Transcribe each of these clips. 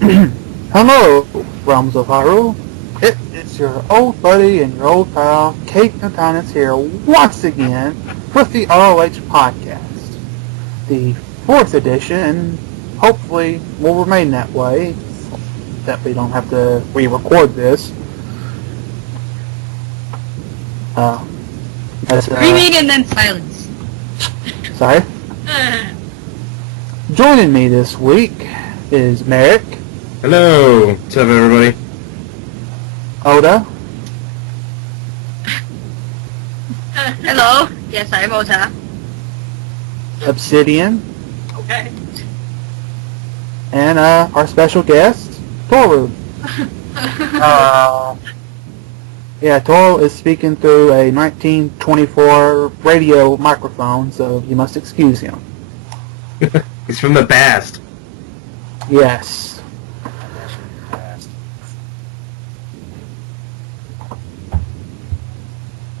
Hello, Realms of Hyrule. It's your old buddy and your old pal, Kate Natanis here once again with the RoH Podcast. The 4th edition, and hopefully will remain that way, that we don't have to re-record this. Screaming and then silence. Sorry? Joining me this week is Merrick. Hello! What's up, everybody? Oda. Hello. Yes, I'm Ota. Obsidian. Okay. And our special guest, Toru. Yeah, Toru is speaking through a 1924 radio microphone, so you must excuse him. He's from the past. Yes.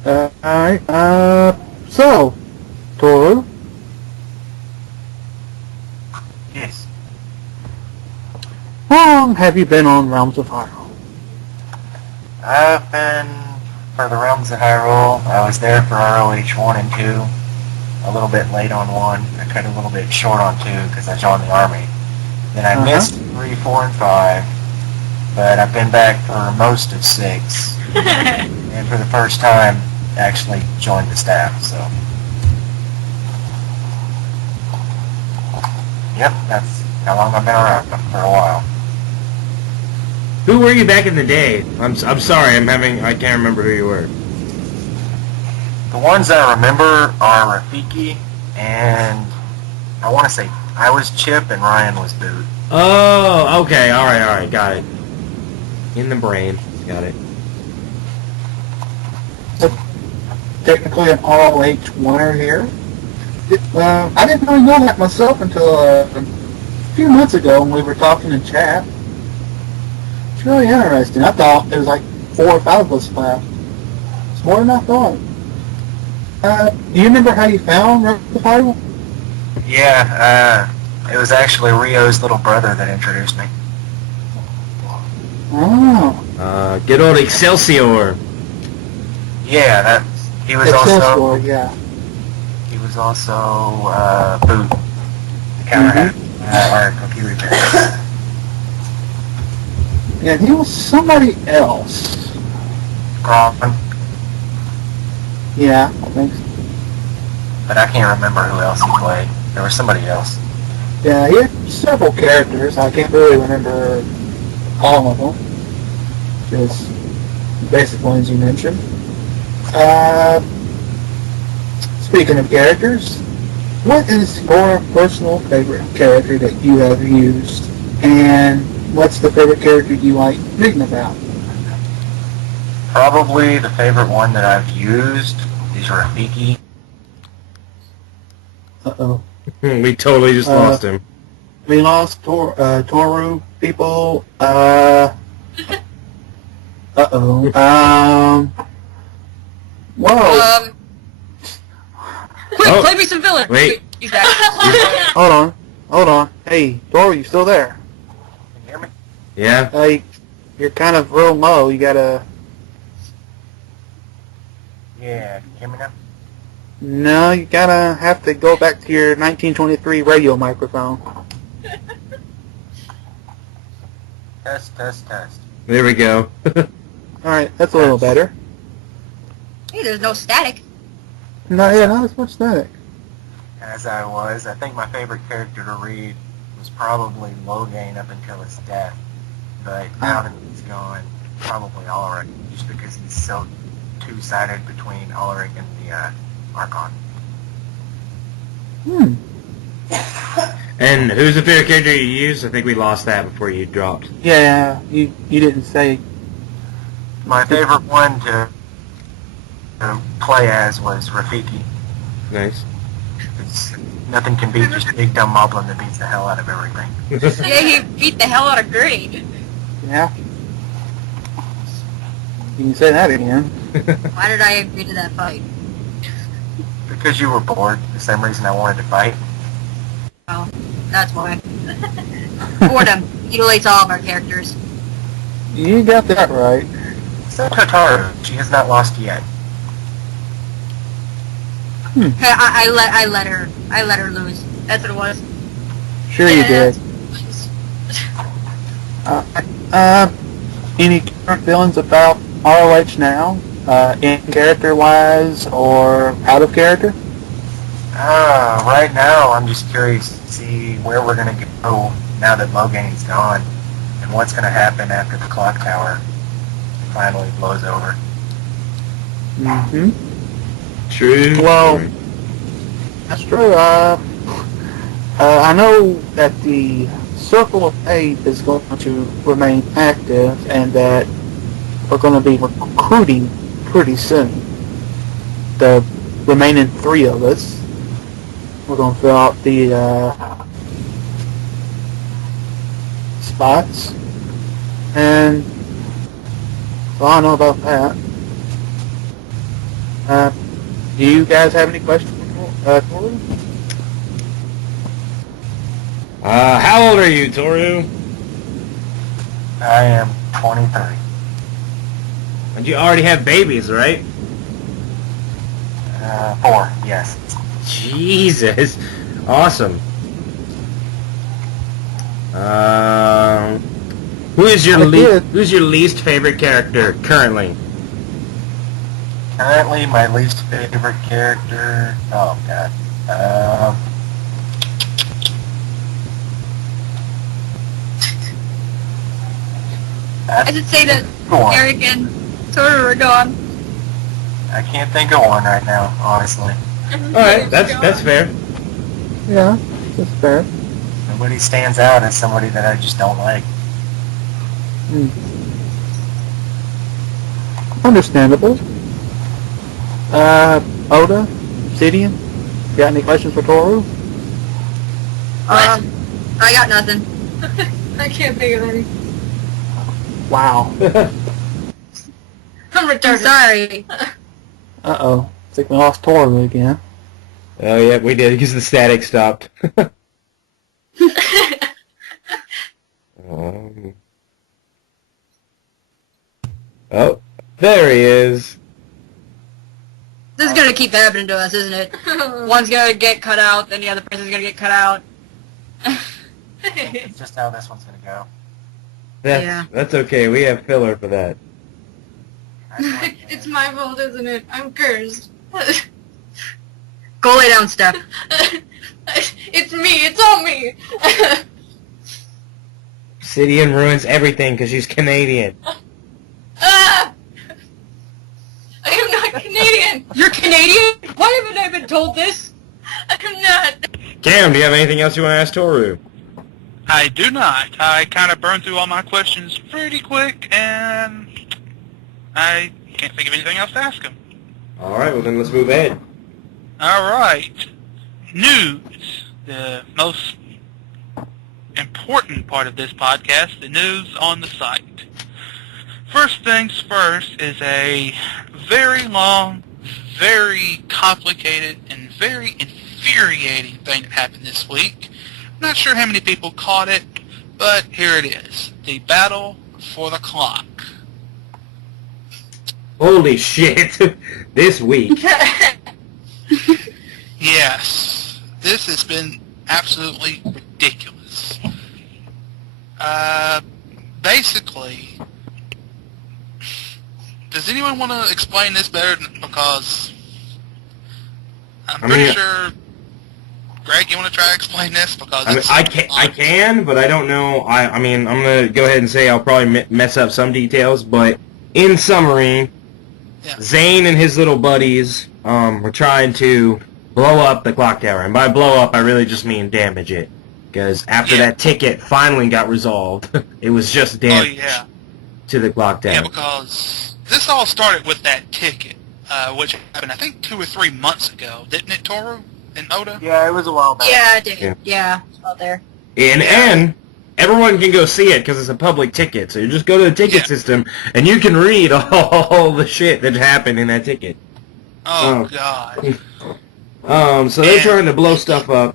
Alright, so, Toru? Yes. How long have you been on Realms of Hyrule? I've been for the Realms of Hyrule. I was there for RoH 1 and 2. A little bit late on 1. I cut a little bit short on 2 because I joined the Army. Then I missed 3, 4, and 5. But I've been back for most of 6. And for the first time, actually joined the staff, so. Yep, that's how long I've been around for a while. Who were you back in the day? I'm sorry, I can't remember who you were. The ones I remember are Rafiki, and I want to say I was Chip and Ryan was Boot. Oh, okay, alright, got it. In the brain, got it. Technically an RoH winner here. I didn't really know that myself until a few months ago when we were talking in chat. It's really interesting. I thought there was like 4 or 5 of us left. It's more than I thought. Do you remember how you found Realms of Hyrule? Yeah, it was actually Rio's little brother that introduced me. Oh. Good old Excelsior. Yeah, he was Excelsior, yeah. He was also Boot, the counter or cookie repair. Yeah, he was somebody else. Gron, Yeah, I think so. but I can't remember who else he played. There was somebody else. Yeah, he had several characters. I can't really remember all of them. Just basic ones you mentioned. Speaking of characters, what is your personal favorite character that you have used? And what's the favorite character you like reading about? Probably the favorite one that I've used is Rafiki. Uh-oh. We totally just lost him. We lost Toru, people. Whoa. Quick, play me some villains. Wait. He's back. Hold on. Hey, Toru, you still there? Can you hear me? Yeah? Like, you're kind of real low. You gotta... Yeah, can you hear me now? No, you gotta have to go back to your 1923 radio microphone. Test. There we go. Alright, that's a little better. Hey, there's no static. Not as much static. As I think my favorite character to read was probably Logain up until his death. But now that he's gone, probably Ulrich, just because he's so two-sided between Ulrich and the Archon. And who's the favorite character you used? I think we lost that before you dropped. Yeah, you didn't say... My favorite one to play as was Rafiki. Nice. Nothing can beat just a big dumb moblin that beats the hell out of everything. Yeah, he beat the hell out of Grade. Yeah. You can say that again. Why did I agree to that fight? Because you were bored, the same reason I wanted to fight. Oh, that's why. Boredom. mutilates all of our characters. You got that right. Except Totoro. She has not lost yet. I let her lose. That's what it was. Sure you did. Any current feelings about ROH now? In character-wise or out of character? Right now, I'm just curious to see where we're going to go now that Logain's gone, and what's going to happen after the clock tower finally blows over. Mm-hmm. True. Well, that's true. I know that the Circle of Fate is going to remain active, and that we're going to be recruiting pretty soon. The remaining 3 of us. We're going to fill out the spots, and that's all I know about that. Do you guys have any questions for Toru? How old are you, Toru? I am 23. And you already have babies, right? 4, yes. Jesus. Awesome. Who's your least favorite character currently? Currently, my least favorite character... Oh, God. I should say that Go on. Eric and Toru are gone. I can't think of one right now, honestly. Alright, that's fair. Yeah, that's fair. Nobody stands out as somebody that I just don't like. Understandable. Oda, Obsidian, got any questions for Toru? I got nothing. I can't think of any. Wow. I'm retarded. I'm sorry. Uh-oh. I think we lost Toru again. Oh, yeah, we did, because the static stopped. Oh, there he is. This is gonna keep happening to us, isn't it? One's gonna get cut out, then the other person's gonna get cut out. It's just how this one's going to go. That's okay, we have filler for that. It's my fault, isn't it? I'm cursed. Go lay down, Steph. It's me. It's all me. Obsidian ruins everything because she's Canadian. Ah! I am not Canadian. You're Canadian? Why haven't I been told this? I'm not. Cam, do you have anything else you want to ask Toru? I do not. I kind of burned through all my questions pretty quick, and I can't think of anything else to ask him. Alright, well then let's move ahead. Alright. News. The most important part of this podcast, the news on the site. First things first is a very long, very complicated, and very infuriating thing that happened this week. Not sure how many people caught it, but here it is. The battle for the clock. Holy shit. This week. Yes. This has been absolutely ridiculous. Basically, does anyone want to explain this better? Because I'm pretty sure... Greg, you want to try to explain this? Because I can, but I don't know. I mean, I'm going to go ahead and say I'll probably mess up some details, but in summary, Zane and his little buddies were trying to blow up the clock tower. And by blow up, I really just mean damage it. Because after that ticket finally got resolved, it was just damage to the clock tower. Yeah, because this all started with that ticket, which happened, I think, 2 or 3 months ago, didn't it, Toru and Oda? Yeah, it was a while back. Yeah, I did. Yeah, it's out there. And everyone can go see it because it's a public ticket. So you just go to the ticket system, and you can read all the shit that happened in that ticket. Oh, God. So they're trying to blow stuff up.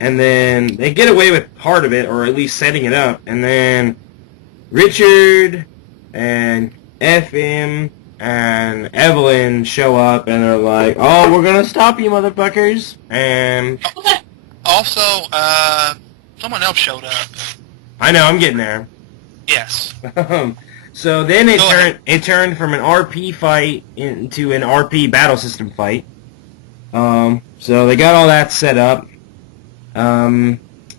and then they get away with part of it, or at least setting it up, and then Richard and FM and Evelyn show up, and they're like, "Oh, we're gonna stop you, motherfuckers!" And Also, someone else showed up. I know, I'm getting there. Yes. So then Go ahead. it turned from an RP fight into an RP battle system fight. So they got all that set up. And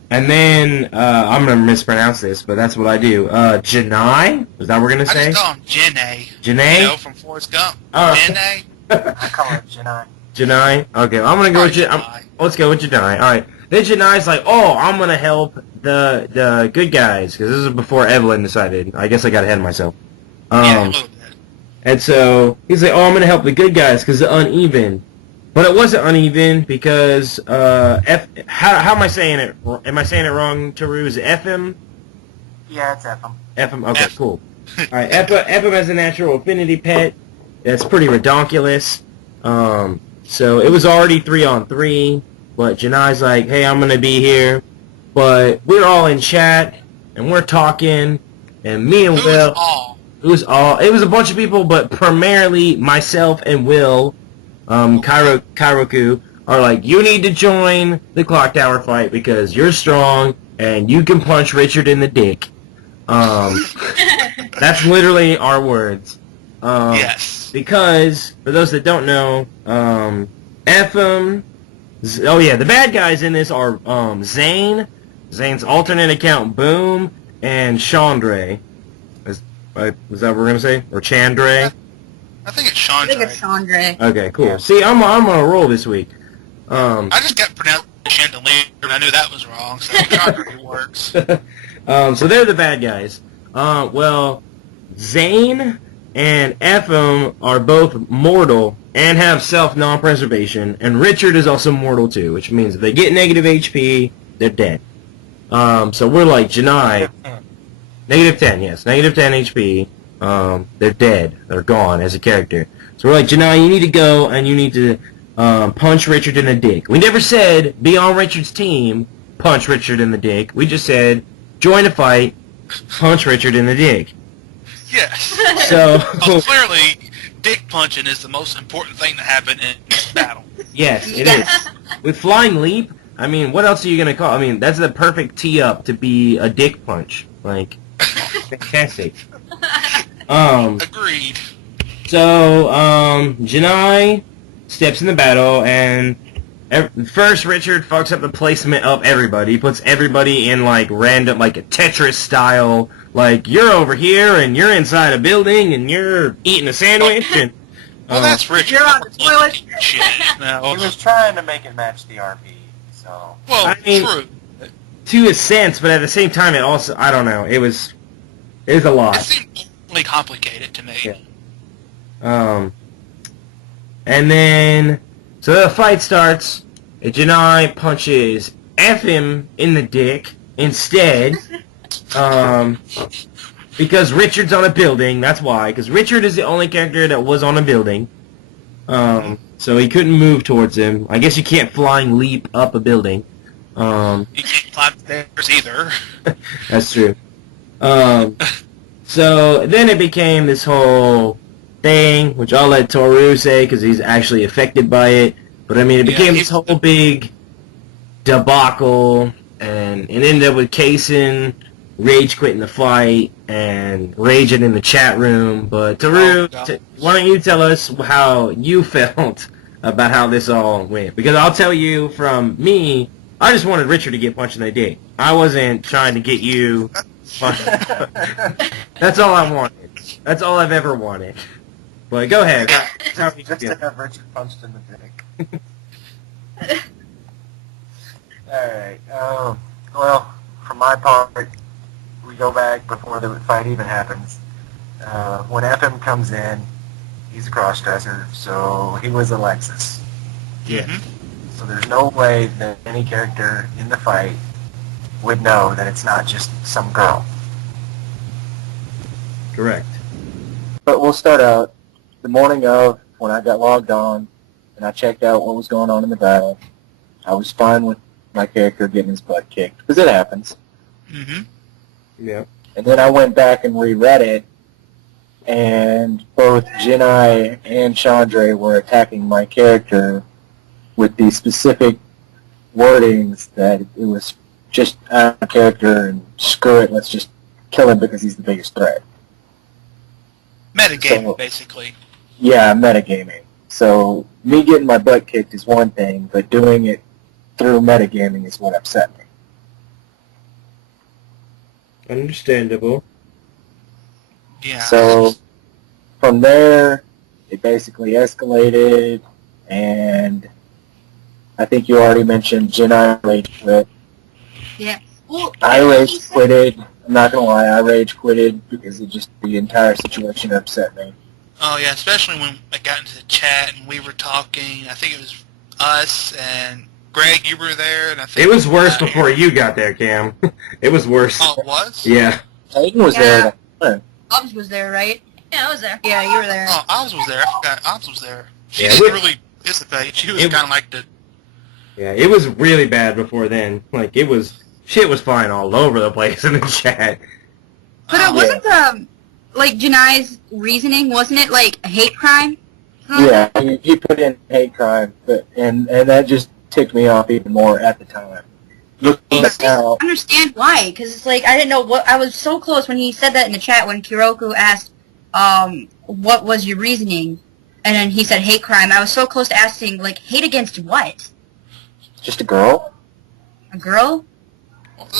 then I'm gonna mispronounce this, but that's what I do. Janai? Is that what we're gonna I say? just call him Janae. Janae? You know, from Forrest Gump. Oh. Janae. I call it Janai. Janai? Okay, I'm gonna go with Janai. let's go with Janai. Alright. Then Janai's like, oh, I'm gonna help the good guys, because this is before Evelyn decided. I guess I got ahead of myself. Yeah, a little bit. And so he's like, oh, I'm gonna help the good guys because they're uneven. But it wasn't uneven because how am I saying it? Am I saying it wrong, Taru? Is it FM? Yeah, it's FM. FM. Okay, cool. All right, FM has a natural affinity pet. That's pretty redonkulous. So it was already 3-on-3, but Janai's like, hey, I'm gonna be here. But we're all in chat and we're talking, and me and Will. It was a bunch of people, but primarily myself and Will, Kairoku, are like, you need to join the Clock Tower fight because you're strong and you can punch Richard in the dick. That's literally our words. Yes. Because, for those that don't know, FM, the bad guys in this are Zane, Zane's alternate account Boom, and Chandra. Was that what we're going to say? Or Chandra? I think it's I Chandra. think it's Chandra. Okay, cool. See, I'm on a roll this week. I just got pronounced Chandelier, and I knew that was wrong, so Chandra works. So they're the bad guys. Well, Zane and FM are both mortal and have self-non-preservation, and Richard is also mortal too, which means if they get negative HP, they're dead. So we're like, Janai... Negative 10, yes. Negative 10 HP. They're dead. They're gone as a character. So we're like, Janai, you need to go and you need to punch Richard in the dick. We never said, be on Richard's team, punch Richard in the dick. We just said, join a fight, punch Richard in the dick. Yes. So... Well, clearly, dick punching is the most important thing to happen in this battle. Yes, it is. With Flying Leap, I mean, what else are you going to call? I mean, that's the perfect tee-up to be a dick punch. Like... Fantastic. Agreed. So, Janai steps in the battle, and first Richard fucks up the placement of everybody. He puts everybody in, like, random, like, a Tetris style, like, you're over here, and you're inside a building, and you're eating a sandwich, and... Well, that's Richard. You're on the toilet. Shit. No. He was trying to make it match the RP, so... Well, I mean- true. to a sense, but at the same time, it also, I don't know, it was a It lot. seemed really complicated to me. Yeah. And then, so the fight starts, and Janai punches FM in the dick instead, because Richard's on a building, that's why, because Richard is the only character that was on a building, so he couldn't move towards him. I guess you can't flying leap up a building. You can't climb stairs either. That's true. So then it became this whole thing, which I'll let Toru say because he's actually affected by it. But I mean, it became this whole big debacle, and it ended up with Kaysen rage quitting the fight and raging in the chat room. But Toru, why don't you tell us how you felt about how this all went? Because I'll tell you from me, I just wanted Richard to get punched in the dick. I wasn't trying to get you punched. That's all I wanted. That's all I've ever wanted. But go ahead. How do you Just feel? to have Richard punched in the dick. Alright, well, for my part, we go back before the fight even happens. When FM comes in, he's a cross-dresser, so he was Alexis. Yeah. So there's no way that any character in the fight would know that it's not just some girl. Correct. But we'll start out the morning of when I got logged on and I checked out what was going on in the battle. I was fine with my character getting his butt kicked, because it happens. Mm-hmm. Yeah. And then I went back and reread it, and both Jinai and Chandra were attacking my character with the specific wordings that it was just out of character and screw it, let's just kill him because he's the biggest threat. Metagaming, So- basically. Yeah, metagaming. So me getting my butt kicked is one thing, but doing it through metagaming is what upset me. Understandable. Yeah. So from there, it basically escalated, and I think you already mentioned Jinai rage quit. Yeah. Well, I he rage said- quitted. I'm not gonna lie, I rage quitted because the entire situation upset me. Oh yeah, especially when I got into the chat and we were talking. I think it was us and Greg. You were there, and I think It was worse before you got there, Cam. It was worse. Oh, it was? Yeah. Aiden was Yeah. there. Obbs was there, right? Yeah, I was there. Yeah, you were there. Oh, Oz was there. I forgot Oz was there. She Yeah, didn't we- really participate. She was it- kind of like the. Yeah, it was really bad before then. Like, shit was flying all over the place in the chat. But it wasn't like Janai's reasoning, wasn't it like a hate crime? Yeah, he put in hate crime, and that just ticked me off even more at the time. Looking back now, I understand why, because it's like I didn't know what I was so close when he said that in the chat when Kiroku asked, what was your reasoning, and then he said hate crime. I was so close to asking like hate against what? just a girl. A girl?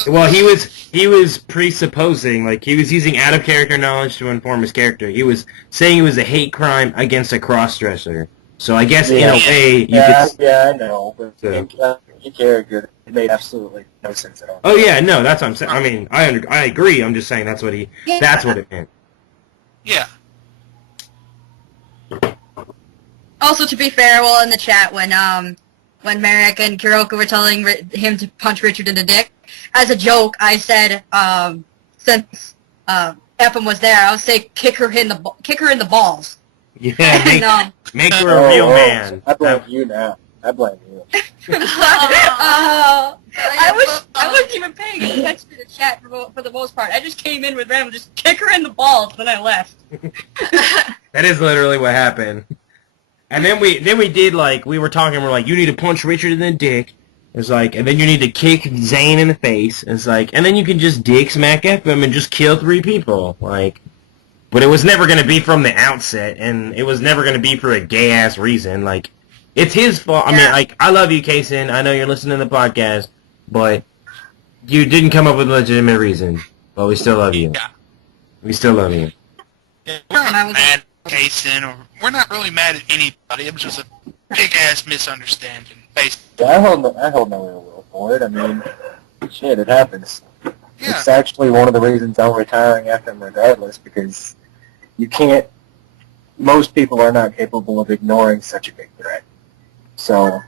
Well, he was presupposing, like, he was using out-of-character knowledge to inform his character. He was saying it was a hate crime against a cross-dresser. So I guess, in a way, you could... Yeah, I know, but So- your character, it made absolutely no sense at all. Oh, yeah, no, that's what I'm saying. I mean, I agree. I'm just saying that's what it meant. Yeah. Also, to be fair, well, in the chat when Merrick and Kiroku were telling him to punch Richard in the dick, as a joke, I said, since Ephraim was there, I would say kick her in the balls. Yeah, And, make her a real man. I blame you now. I blame you. I wasn't even paying attention to the chat for the most part. I just came in with random, just kick her in the balls, then I left. That is literally what happened. And then we did, like, we were talking, we're like, you need to punch Richard in the dick. It's like, and then you need to kick Zane in the face. It's like, and then you can just dick smack FM and just kill 3 people. Like, but it was never going to be from the outset, and it was never going to be for a gay-ass reason. Like, it's his fault. I mean, like, I love you, Kaysen. I know you're listening to the podcast, but you didn't come up with a legitimate reason. But we still love you. Yeah. We still love you. Yeah, we're not mad at Kaysen, or we're not really mad at anybody. It was just a big-ass misunderstanding, basically. Yeah, I hold no ill will for it. I mean, shit, it happens. Yeah. It's actually one of the reasons I'm retiring after him regardless, because you can't, most people are not capable of ignoring such a big threat. So,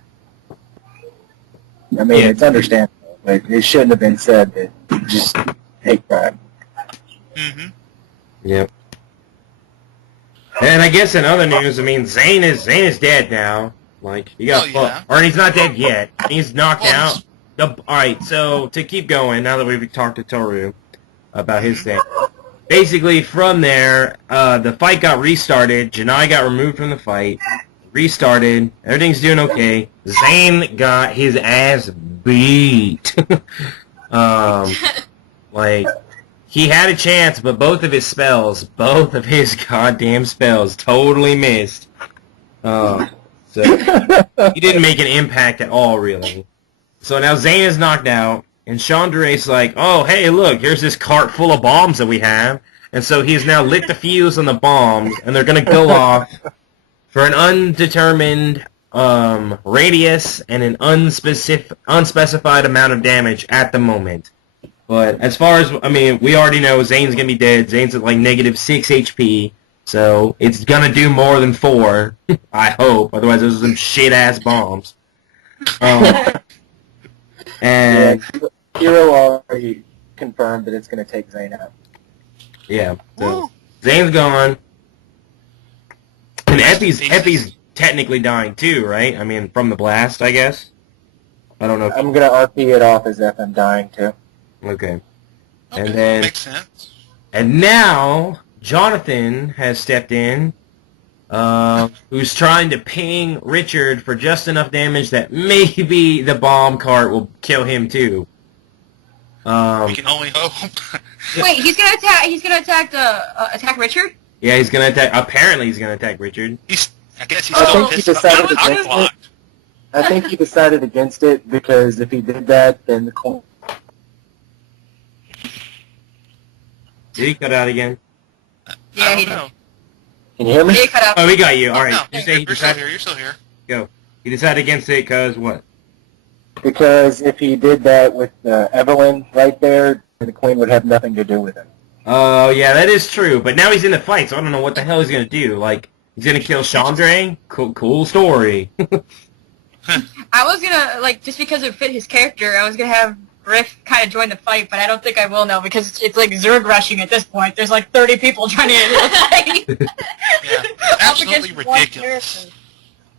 I mean, it's understandable, but it shouldn't have been said that just hate crime. Mm-hmm. Yep. And I guess in other news, I mean, Zane is dead now. Like, he got or he's not dead yet. He's knocked out. Alright, so to keep going, now that we've talked to Toru about his thing, basically from there, the fight got restarted. Janai got removed from the fight. Restarted. Everything's doing okay. Zane got his ass beat. Like, he had a chance, but both of his goddamn spells, totally missed. So, he didn't make an impact at all, really. So now Zane is knocked out, and Chandra's like, oh, hey, look, here's this cart full of bombs that we have. And so he's now lit the fuse on the bombs, and they're going to go off for an undetermined radius and an unspecified amount of damage at the moment. But as far as, I mean, we already know Zane's going to be dead. Zane's at like -6 HP. So it's going to do more than 4, I hope. Otherwise, those are some shit-ass bombs. And Hero already confirmed that it's going to take Zane out. yeah, so Zane's gone. And Epi's technically dying too, right? I mean, from the blast, I guess. I don't know if I'm gonna RP it off as if I'm dying too. Okay. Okay, And then, makes sense. and now Jonathan has stepped in, who's trying to ping Richard for just enough damage that maybe the bomb cart will kill him too. We can only hope. Wait, he's gonna attack Richard? Yeah, he's gonna attack. Apparently, he's gonna attack Richard. I guess he's I still think he pissed off. decided I'm against it. blocked. I think he decided against it because if he did that, then the coin. Did he cut out again? Yeah, I he don't did. know. Can you hear me? He cut out. Oh, we got you. All right. No, You say he you're still decided. here. You're still here. Go. He decided against it because what? Because if he did that with Evelyn right there, the queen would have nothing to do with it. Oh, yeah, that is true. But now he's in the fight, so I don't know what the hell he's gonna do. Like, he's gonna kill Chandra? Cool story. I was gonna, like, just because it fit his character, I was gonna have Riff kind of join the fight, but I don't think I will now because it's like Zerg rushing at this point. There's like 30 people trying to get into the fight. Yeah, it's Up absolutely against one ridiculous.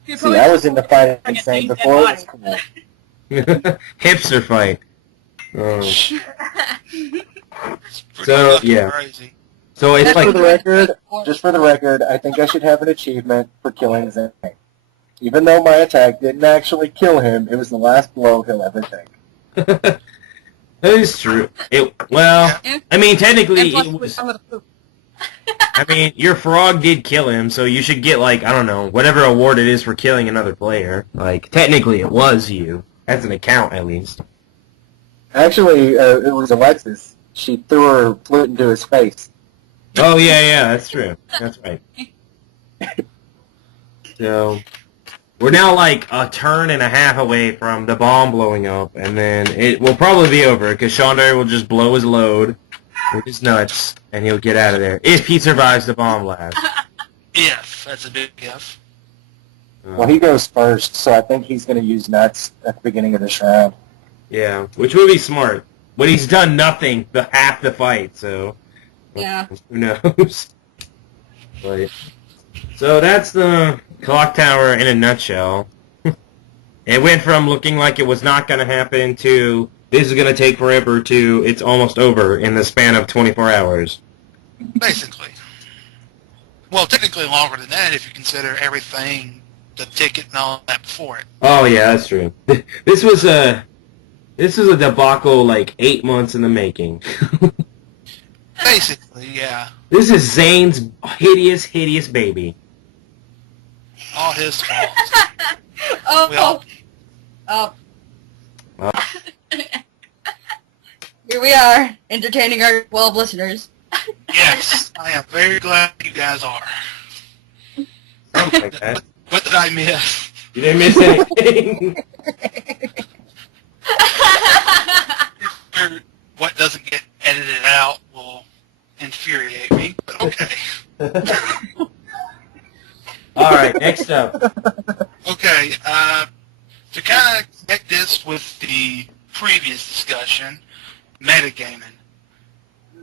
character. See, I was in the fight Against insane Dead before. Body. It's cool. Hipster fight. Oh. It's pretty So, fucking yeah. crazy. So it's Just for like, the record, I think I should have an achievement for killing Zane. Even though my attack didn't actually kill him, it was the last blow he'll ever take. that is true. I mean, technically, And plus, it with was, some of the poop. I mean, your frog did kill him, so you should get, like, I don't know, whatever award it is for killing another player. Like, technically, it was you. That's an account, at least. Actually, it was Alexis. She threw her flute into his face. Oh, yeah, that's true. That's right. So, we're now, like, a turn and a half away from the bomb blowing up, and then it will probably be over, because Chandra will just blow his load with his nuts, and he'll get out of there, if he survives the bomb blast. If, that's a big if. Well, he goes first, so I think he's going to use nuts at the beginning of this round. Yeah, which would be smart. But he's done nothing half the fight, so Yeah. who knows? But, so that's the clock tower in a nutshell. It went from looking like it was not going to happen to this is going to take forever to it's almost over in the span of 24 hours. Basically. Well, technically longer than that if you consider everything, the ticket and all that before it. Oh yeah, that's true. This was a debacle like 8 months in the making. Basically, yeah. This is Zane's hideous baby. All his fault. We Oh, all- oh. Here we are, entertaining our 12 listeners. Yes, I am very glad you guys are. Something like that. What did I miss? You didn't miss anything. What doesn't get edited out will infuriate me, but okay. All right, next up. Okay, to kind of connect this with the previous discussion, metagaming,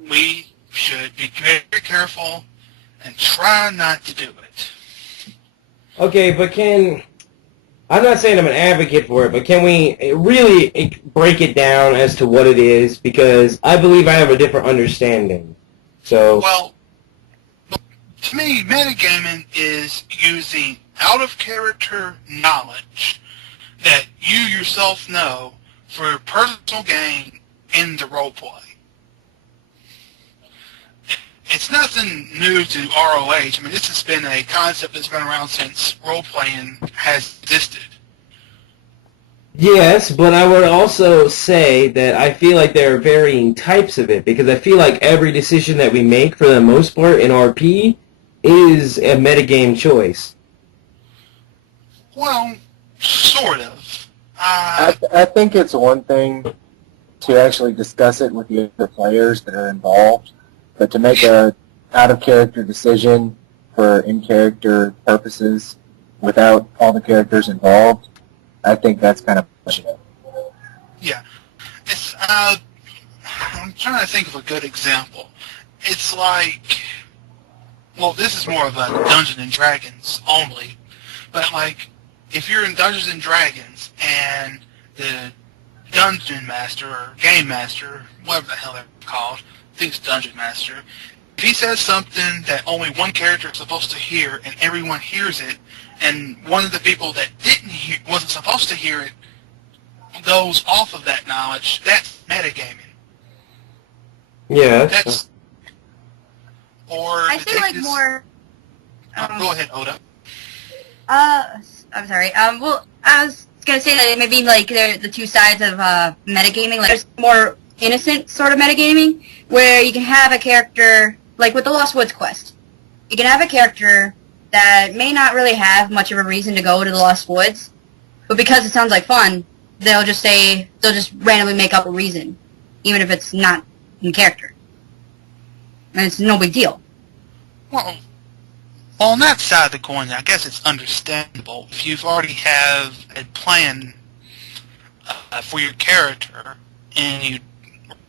we should be very careful and try not to do it. Okay, but I'm not saying I'm an advocate for it, but can we really break it down as to what it is? Because I believe I have a different understanding. So, Well, to me, metagaming is using out-of-character knowledge that you yourself know for personal gain in the roleplay. It's nothing new to RoH. I mean, this has been a concept that's been around since role-playing has existed. yes, but I would also say that I feel like there are varying types of it, because I feel like every decision that we make, for the most part, in RP, is a metagame choice. Well, sort of. I think it's one thing to actually discuss it with the other players that are involved, but to make a out-of-character decision for in-character purposes without all the characters involved, I think that's kind of pushing it. Yeah. It's, I'm trying to think of a good example. It's like, well, this is more of a Dungeons and Dragons only, but like, if you're in Dungeons and Dragons and the dungeon master or game master, whatever the hell they're called, I think it's dungeon master, if he says something that only one character is supposed to hear and everyone hears it, and one of the people that wasn't supposed to hear it goes off of that knowledge, that's metagaming. Yeah. That's... Or... I feel like more... go ahead, Oda. I'm sorry. Well, I was gonna say that it may be like the two sides of metagaming. Like, there's more innocent sort of metagaming, where you can have a character, like with the Lost Woods quest, you can have a character that may not really have much of a reason to go to the Lost Woods, but because it sounds like fun, they'll just randomly make up a reason, even if it's not in character. And it's no big deal. Well, on that side of the coin, I guess it's understandable. If you've already have a plan for your character and you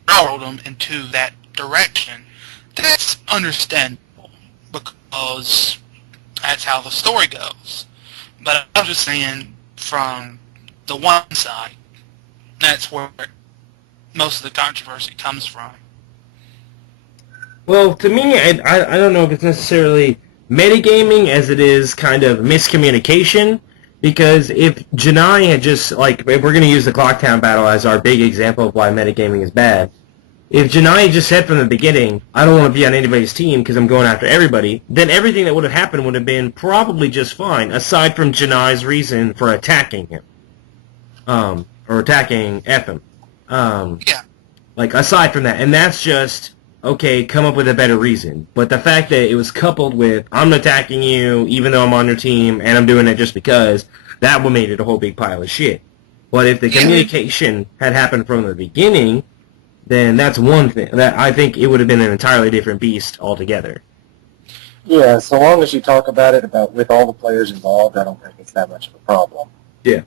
railroad them into that direction, that's understandable because that's how the story goes. But I'm just saying, from the one side, that's where most of the controversy comes from. Well, to me, I don't know if it's necessarily metagaming as it is kind of miscommunication, because if Janai had just, like, if we're going to use the Clocktown battle as our big example of why metagaming is bad, if Janai had just said from the beginning, I don't want to be on anybody's team because I'm going after everybody, then everything that would have happened would have been probably just fine, aside from Janai's reason for attacking him. Or attacking Ephraim. Yeah. Like, aside from that, and that's just... okay, come up with a better reason. But the fact that it was coupled with, I'm attacking you even though I'm on your team, and I'm doing it just because, that would made it a whole big pile of shit. But if the communication had happened from the beginning, then that's one thing. That I think it would have been an entirely different beast altogether. Yeah, so long as you talk about it with all the players involved, I don't think it's that much of a problem. Yeah.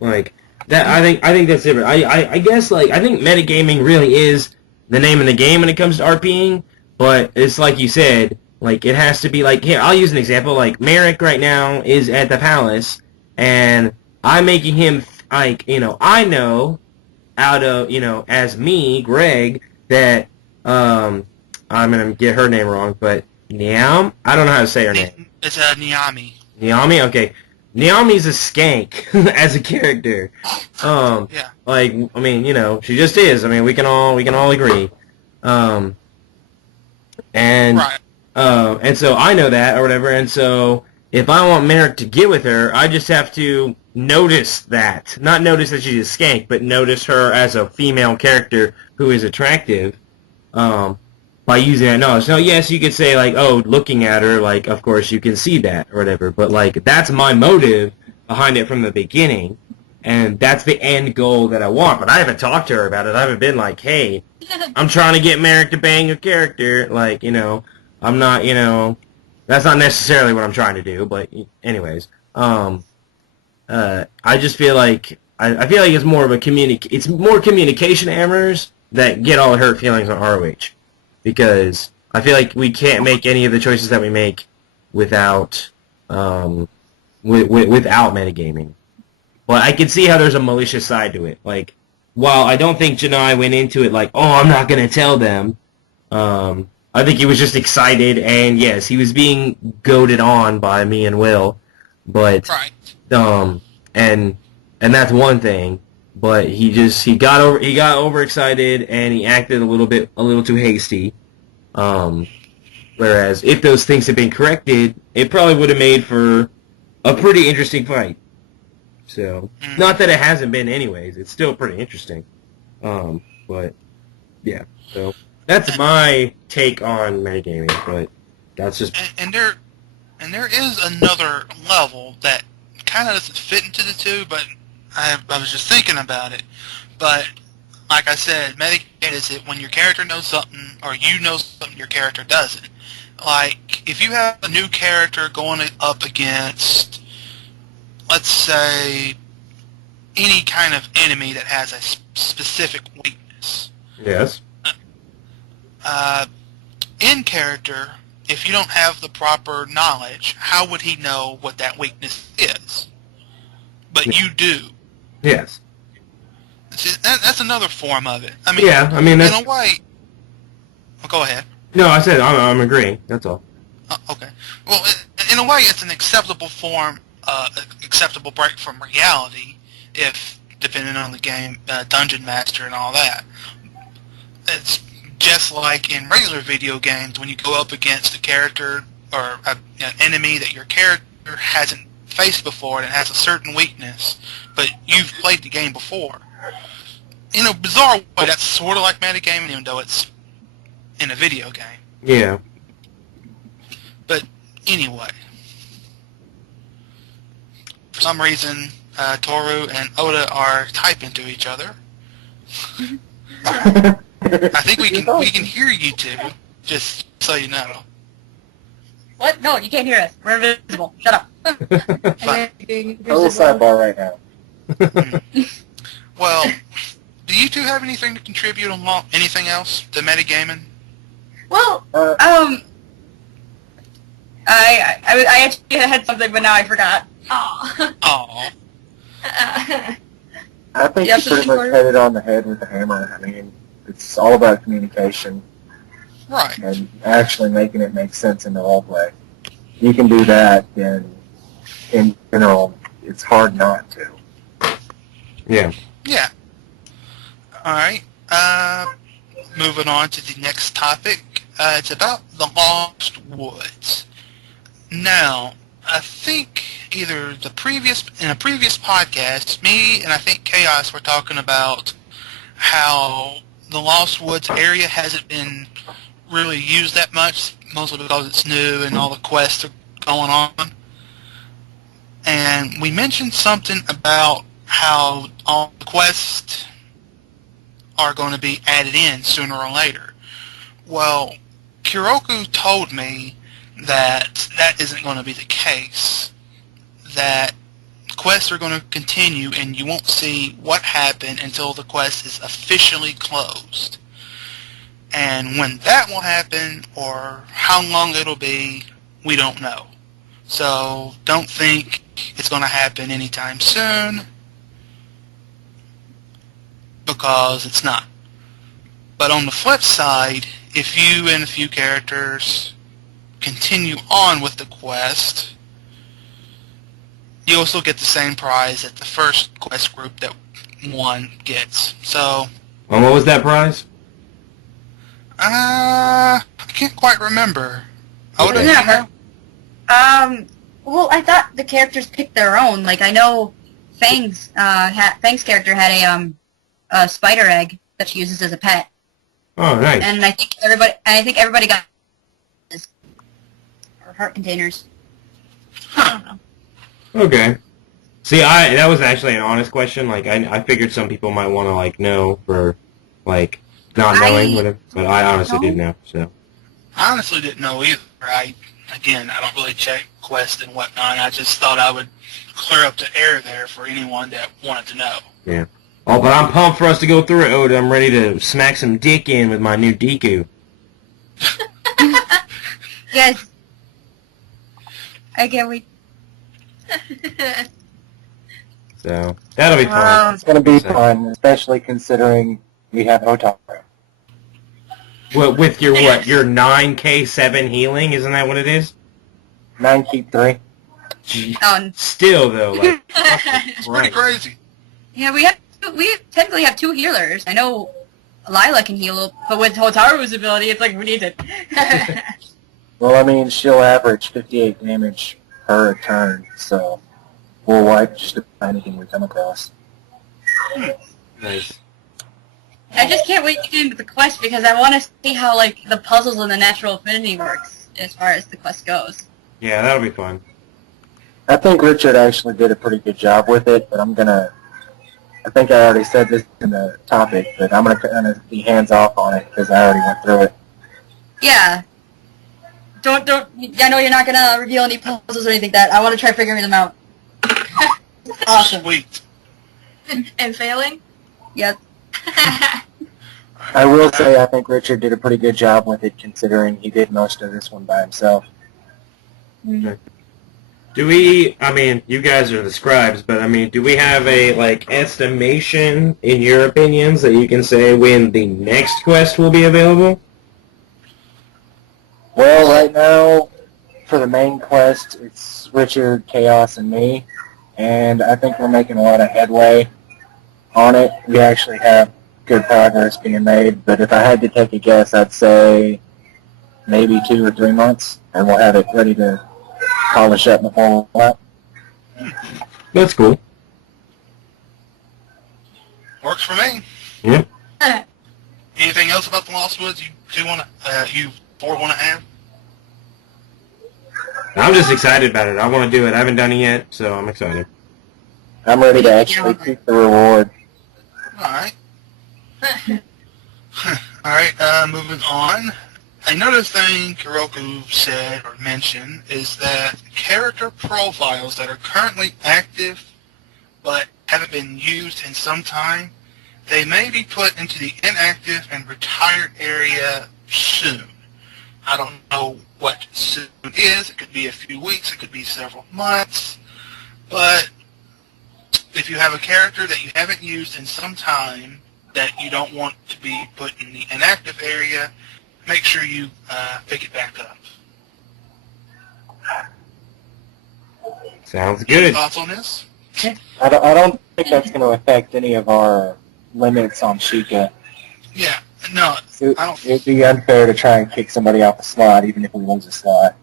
Like, that, I think that's different. I guess, like, I think metagaming really is the name of the game when it comes to RPing, but it's like you said, like, it has to be, like, here, I'll use an example, like, Merrick right now is at the palace, and I'm making him, like, you know, I know, out of, you know, as me, Greg, that, I'm gonna get her name wrong, but Niam? I don't know how to say her name. It's Niami. Niami? Okay. Niami's a skank as a character. Yeah. Like, I mean, you know, she just is. I mean, we can all agree. And Right. And so I know that or whatever. And so if I want Merrick to get with her, I just have to notice that, not notice that she's a skank, but notice her as a female character who is attractive. By using that knowledge. Now, yes, you could say, like, oh, looking at her, like, of course you can see that, or whatever, but, like, that's my motive behind it from the beginning, and that's the end goal that I want, but I haven't talked to her about it. I haven't been like, hey, I'm trying to get Merrick to bang your character, like, you know, I'm not, you know, that's not necessarily what I'm trying to do, but anyways, I just feel like, I feel like it's more of it's more communication errors that get all the hurt feelings on RoH. Because I feel like we can't make any of the choices that we make without without metagaming. But I can see how there's a malicious side to it. Like, while I don't think Janai went into it like, oh, I'm not going to tell them, I think he was just excited, and yes, he was being goaded on by me and Will. But, Right. and that's one thing. But he got overexcited and he acted a little too hasty. Whereas if those things had been corrected, it probably would have made for a pretty interesting fight. So, not that it hasn't been anyways. It's still pretty interesting. But yeah. So that's my take on metagaming. But that's just And there is another level that kind of doesn't fit into the two, but I was just thinking about it, but like I said, metagame is it when your character knows something or you know something your character doesn't. Like, if you have a new character going up against, let's say, any kind of enemy that has a specific weakness. yes. In character, if you don't have the proper knowledge, how would he know what that weakness is? But you do. Yes. See, that's another form of it. I mean, Yeah, I mean, that's... in a way... Oh, go ahead. No, I said I'm agreeing. That's all. Okay. Well, in a way, it's an acceptable form, acceptable break from reality, if depending on the game, Dungeon Master and all that. It's just like in regular video games when you go up against a character or an enemy that your character hasn't faced before and has a certain weakness, but you've played the game before. In a bizarre way, that's sort of like metagaming, even though it's in a video game. Yeah. But anyway, for some reason, Toru and Oda are typing to each other. I think we can hear you two, just so you know. What? No, you can't hear us. We're invisible. Shut up. Fine. Total sidebar right now. Well, do you two have anything to contribute on anything else to metagaming? Well, I actually had something, but now I forgot. Aw. Aw. I think Yeah, you pretty much hit it on the head with the hammer. I mean, it's all about communication Right. and actually making it make sense in the roleplay. You can do that, then in general, it's hard not to. Yeah. Yeah. Alright. Moving on to the next topic. It's about the Lost Woods. Now, I think either in a previous podcast, me and I think Chaos were talking about how the Lost Woods area hasn't been really used that much, mostly because it's new and all the quests are going on. And we mentioned something about how all the quests are going to be added in sooner or later. Well, Kuroku told me that that isn't going to be the case. That quests are going to continue and you won't see what happened until the quest is officially closed. And when that will happen or how long it'll be, we don't know. So don't think it's going to happen anytime soon, because it's not. But on the flip side, if you and a few characters continue on with the quest, you also get the same prize that the first quest group that won gets. So, And what was that prize? I can't quite remember. I would Yeah. Well, I thought the characters picked their own. Like, I know Fang's character had a spider egg that she uses as a pet, Oh, nice. and I think everybody got or heart containers. I don't know. Okay. See, that was actually an honest question. Like, I figured some people might want to, like, know for, like, not knowing whatever, but I honestly didn't know, so. I honestly didn't know either. I don't really check quests and whatnot. I just thought I would clear up the air there for anyone that wanted to know. Yeah. Oh, but I'm pumped for us to go through it, Oda. I'm ready to smack some dick in with my new Deku. Yes. I can't wait. So, that'll be fun. It's going to be So- fun, especially considering we have Otaku. Well, with your, what, your 9k7 healing? Isn't that what it is? 9 keep 3. Still, though, like, It's pretty right. crazy. Yeah, we technically have two healers. I know Lila can heal, but with Hotaru's ability, it's like we need it. Well, I mean, she'll average 58 damage per turn, so we'll wipe just about anything we come across. Nice. I just can't wait to get into the quest because I want to see how like the puzzles and the natural affinity works as far as the quest goes. Yeah, that'll be fun. I think Richard actually did a pretty good job with it, but I think I already said this in the topic, but I'm going to kind of be hands-off on it because I already went through it. Yeah. Don't. I know you're not gonna reveal any puzzles or anything like that. I want to try figuring them out. Awesome. Sweet. And failing? Yep. I will say I think Richard did a pretty good job with it considering he did most of this one by himself. Mm-hmm. Do we, I mean, you guys are the scribes, but I mean, do we have a, like, estimation, in your opinions, that you can say when the next quest will be available? Well, right now, for the main quest, it's Richard, Chaos, and me, and I think we're making a lot of headway on it. We actually have good progress being made, but if I had to take a guess, I'd say maybe 2 or 3 months, and we'll have it ready to polish up before that. That's cool. Works for me. Yep. Anything else about the Lost Woods you four want to add? I'm just excited about it. I want to do it. I haven't done it yet, so I'm excited. I'm ready to actually keep the reward. Alright. Alright, moving on. Another thing Kuroku said or mentioned is that character profiles that are currently active but haven't been used in some time, they may be put into the inactive and retired area soon. I don't know what soon is. It could be a few weeks. It could be several months. But if you have a character that you haven't used in some time that you don't want to be put in the inactive area, make sure you pick it back up. Sounds Any good. thoughts on this? I don't think that's going to affect any of our limits on Sheikah. Yeah. No, I don't. It'd be unfair to try and kick somebody off a slot, even if we lose a slot.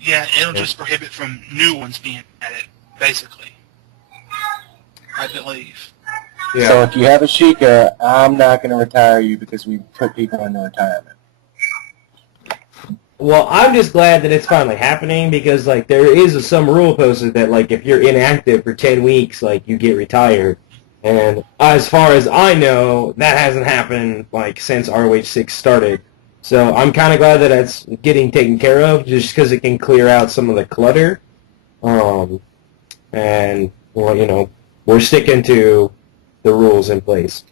Yeah, it'll just prohibit from new ones being added, basically. I believe. Yeah. So if you have a Sheikah, I'm not going to retire you because we put people into retirement. Well, I'm just glad that it's finally happening because, like, there is some rule posted that, like, if you're inactive for 10 weeks, like, you get retired. And as far as I know, that hasn't happened, like, since RoH 6 started. So I'm kind of glad that it's getting taken care of just because it can clear out some of the clutter. And, well, you know, we're sticking to the rules in place.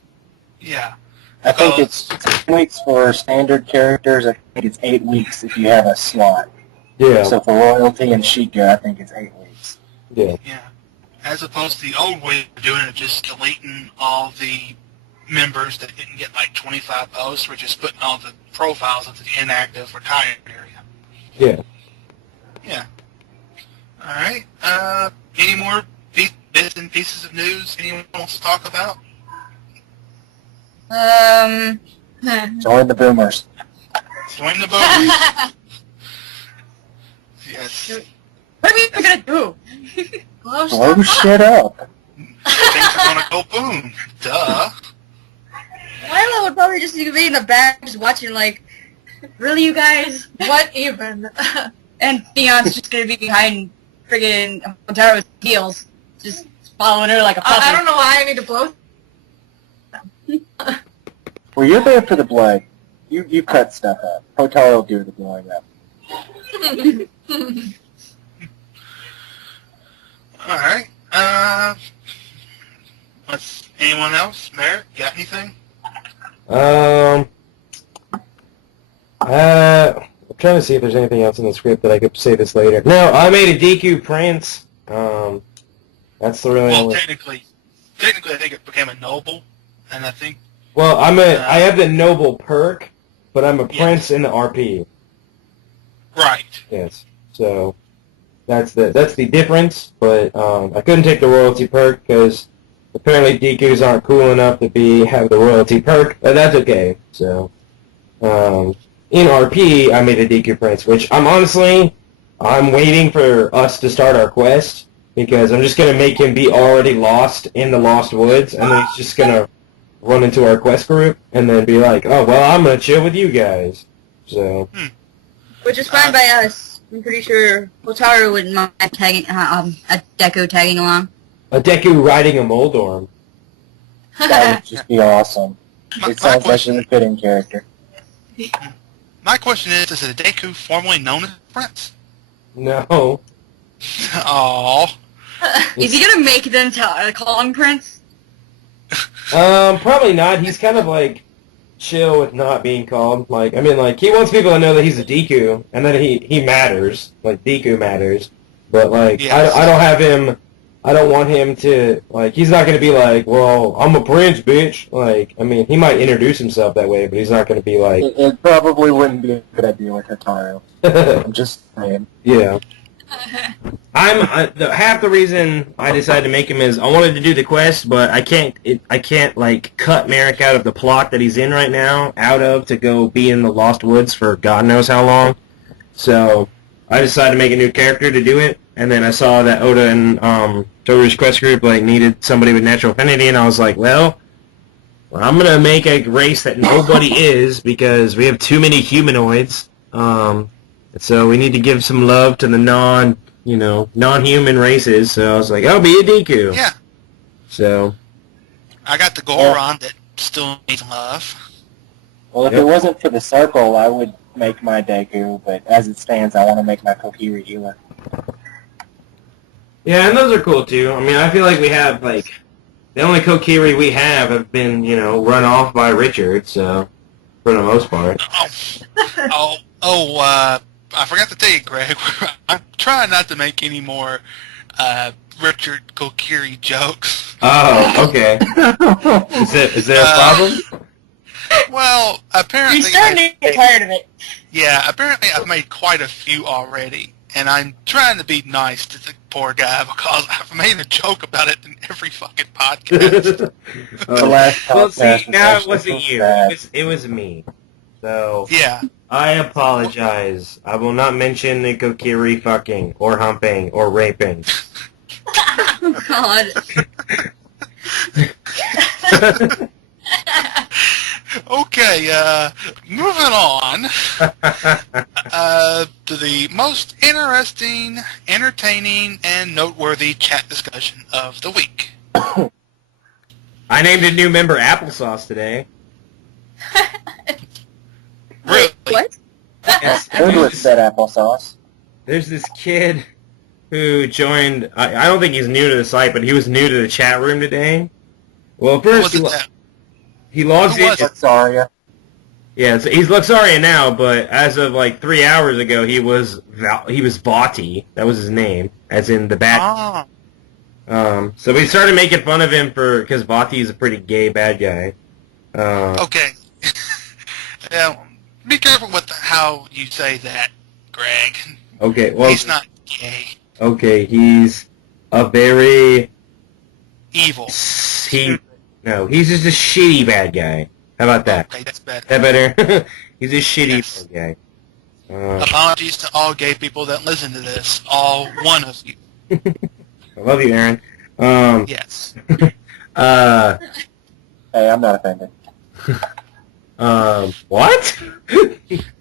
Yeah. I think it's 10 weeks for standard characters. I think it's 8 weeks if you have a slot. Yeah. So for royalty and Sheikah, I think it's 8 weeks. Yeah. Yeah. As opposed to the old way of doing it, just deleting all the members that didn't get like 25 posts. We're just putting all the profiles into the inactive retired area. Yeah. Yeah. All right. Any more bits and pieces of news anyone wants to talk about? Join the boomers. Join the boat. Yes. What are we even gonna do? Blow shit up. Things are gonna go boom. Duh. Lila would probably just be in the back, just watching, like, really, you guys? What even? And Theon's just gonna be behind friggin' Montaro's heels, just following her like a puppet. I don't know why I need to blow. Well, you're there for the blood. You cut stuff up. Hotar will do the blowing up. All right. Anyone else? Merrick, got anything? I'm trying to see if there's anything else in the script that I could say this later. No, I made a DQ Prince. That's the really Well, only... technically, I think it became a noble, and I think. Well, I have the noble perk, but I'm a prince in the RP. Right. Yes. So that's the difference. But I couldn't take the royalty perk because apparently DQs aren't cool enough to have the royalty perk, but that's okay. So in RP, I made a DQ prince, which I'm waiting for us to start our quest because I'm just gonna make him be already lost in the Lost Woods, and then he's just gonna run into our quest group and then be like, oh, well, I'm going to chill with you guys. So. Which is fine by us. I'm pretty sure Hotaru wouldn't mind tagging, a Deku tagging along. A Deku riding a Moldorm. That would just be awesome. It sounds like a fitting character. My question is a Deku formerly known as Prince? No. Aww. Is he gonna make them call him Prince? Probably not. He's kind of like chill with not being called. Like, I mean, like he wants people to know that he's a Deku and that he matters. Like Deku matters. But, like, Yes. I don't have him... I don't want him to, like, he's not going to be like, well, I'm a prince, bitch. Like, I mean, he might introduce himself that way, but he's not going to be like... It probably wouldn't be a good idea with Hikaru. I'm just saying. Yeah. Half the reason I decided to make him is I wanted to do the quest, but I can't like cut Merrick out of the plot that he's in right now, to go be in the Lost Woods for God knows how long. So I decided to make a new character to do it, and then I saw that Oda and Toru's quest group like needed somebody with natural affinity, and I was like, well, I'm gonna make a race that nobody is because we have too many humanoids. So we need to give some love to the non-human races. So I was like, I'll be a Deku. Yeah. So. I got the Goron that still needs love. Well, if it wasn't for the circle, I would make my Deku, but as it stands, I want to make my Kokiri healer. Yeah, and those are cool too. I mean, I feel like we have, like, the only Kokiri we have been, run off by Richard, so, for the most part. I forgot to tell you, Greg, I'm trying not to make any more Richard Kokiri jokes. Oh, okay. Is there a problem? Well, apparently... You're starting to get tired of it. Yeah, apparently I've made quite a few already, and I'm trying to be nice to the poor guy because I've made a joke about it in every fucking podcast. The last Well, podcast see, now was it wasn't actually you. bad. It was me. So, Yeah. I apologize. I will not mention the Kokiri fucking, or humping, or raping. Oh, God. Okay, moving on to the most interesting, entertaining, and noteworthy chat discussion of the week. I named a new member Applesauce today. Really? What? Yes. Good with that applesauce. There's this kid who joined, I don't think he's new to the site, but he was new to the chat room today. Well, first he logs Who in. was it? Luxaria. Yeah, so he's Luxaria now, but as of like 3 hours ago, he was Vati. That was his name, as in the bad. Ah, So we started making fun of him because Vati is a pretty gay bad guy. okay. Be careful with how you say that, Greg. Okay, well, He's not gay. okay, he's a very Evil. he's just a shitty bad guy. How about that? Okay, that's better. That better? He's a shitty Yes. bad guy. Apologies to all gay people that listen to this. All one of you. I love you, Aaron. Yes. Hey, I'm not offended. What?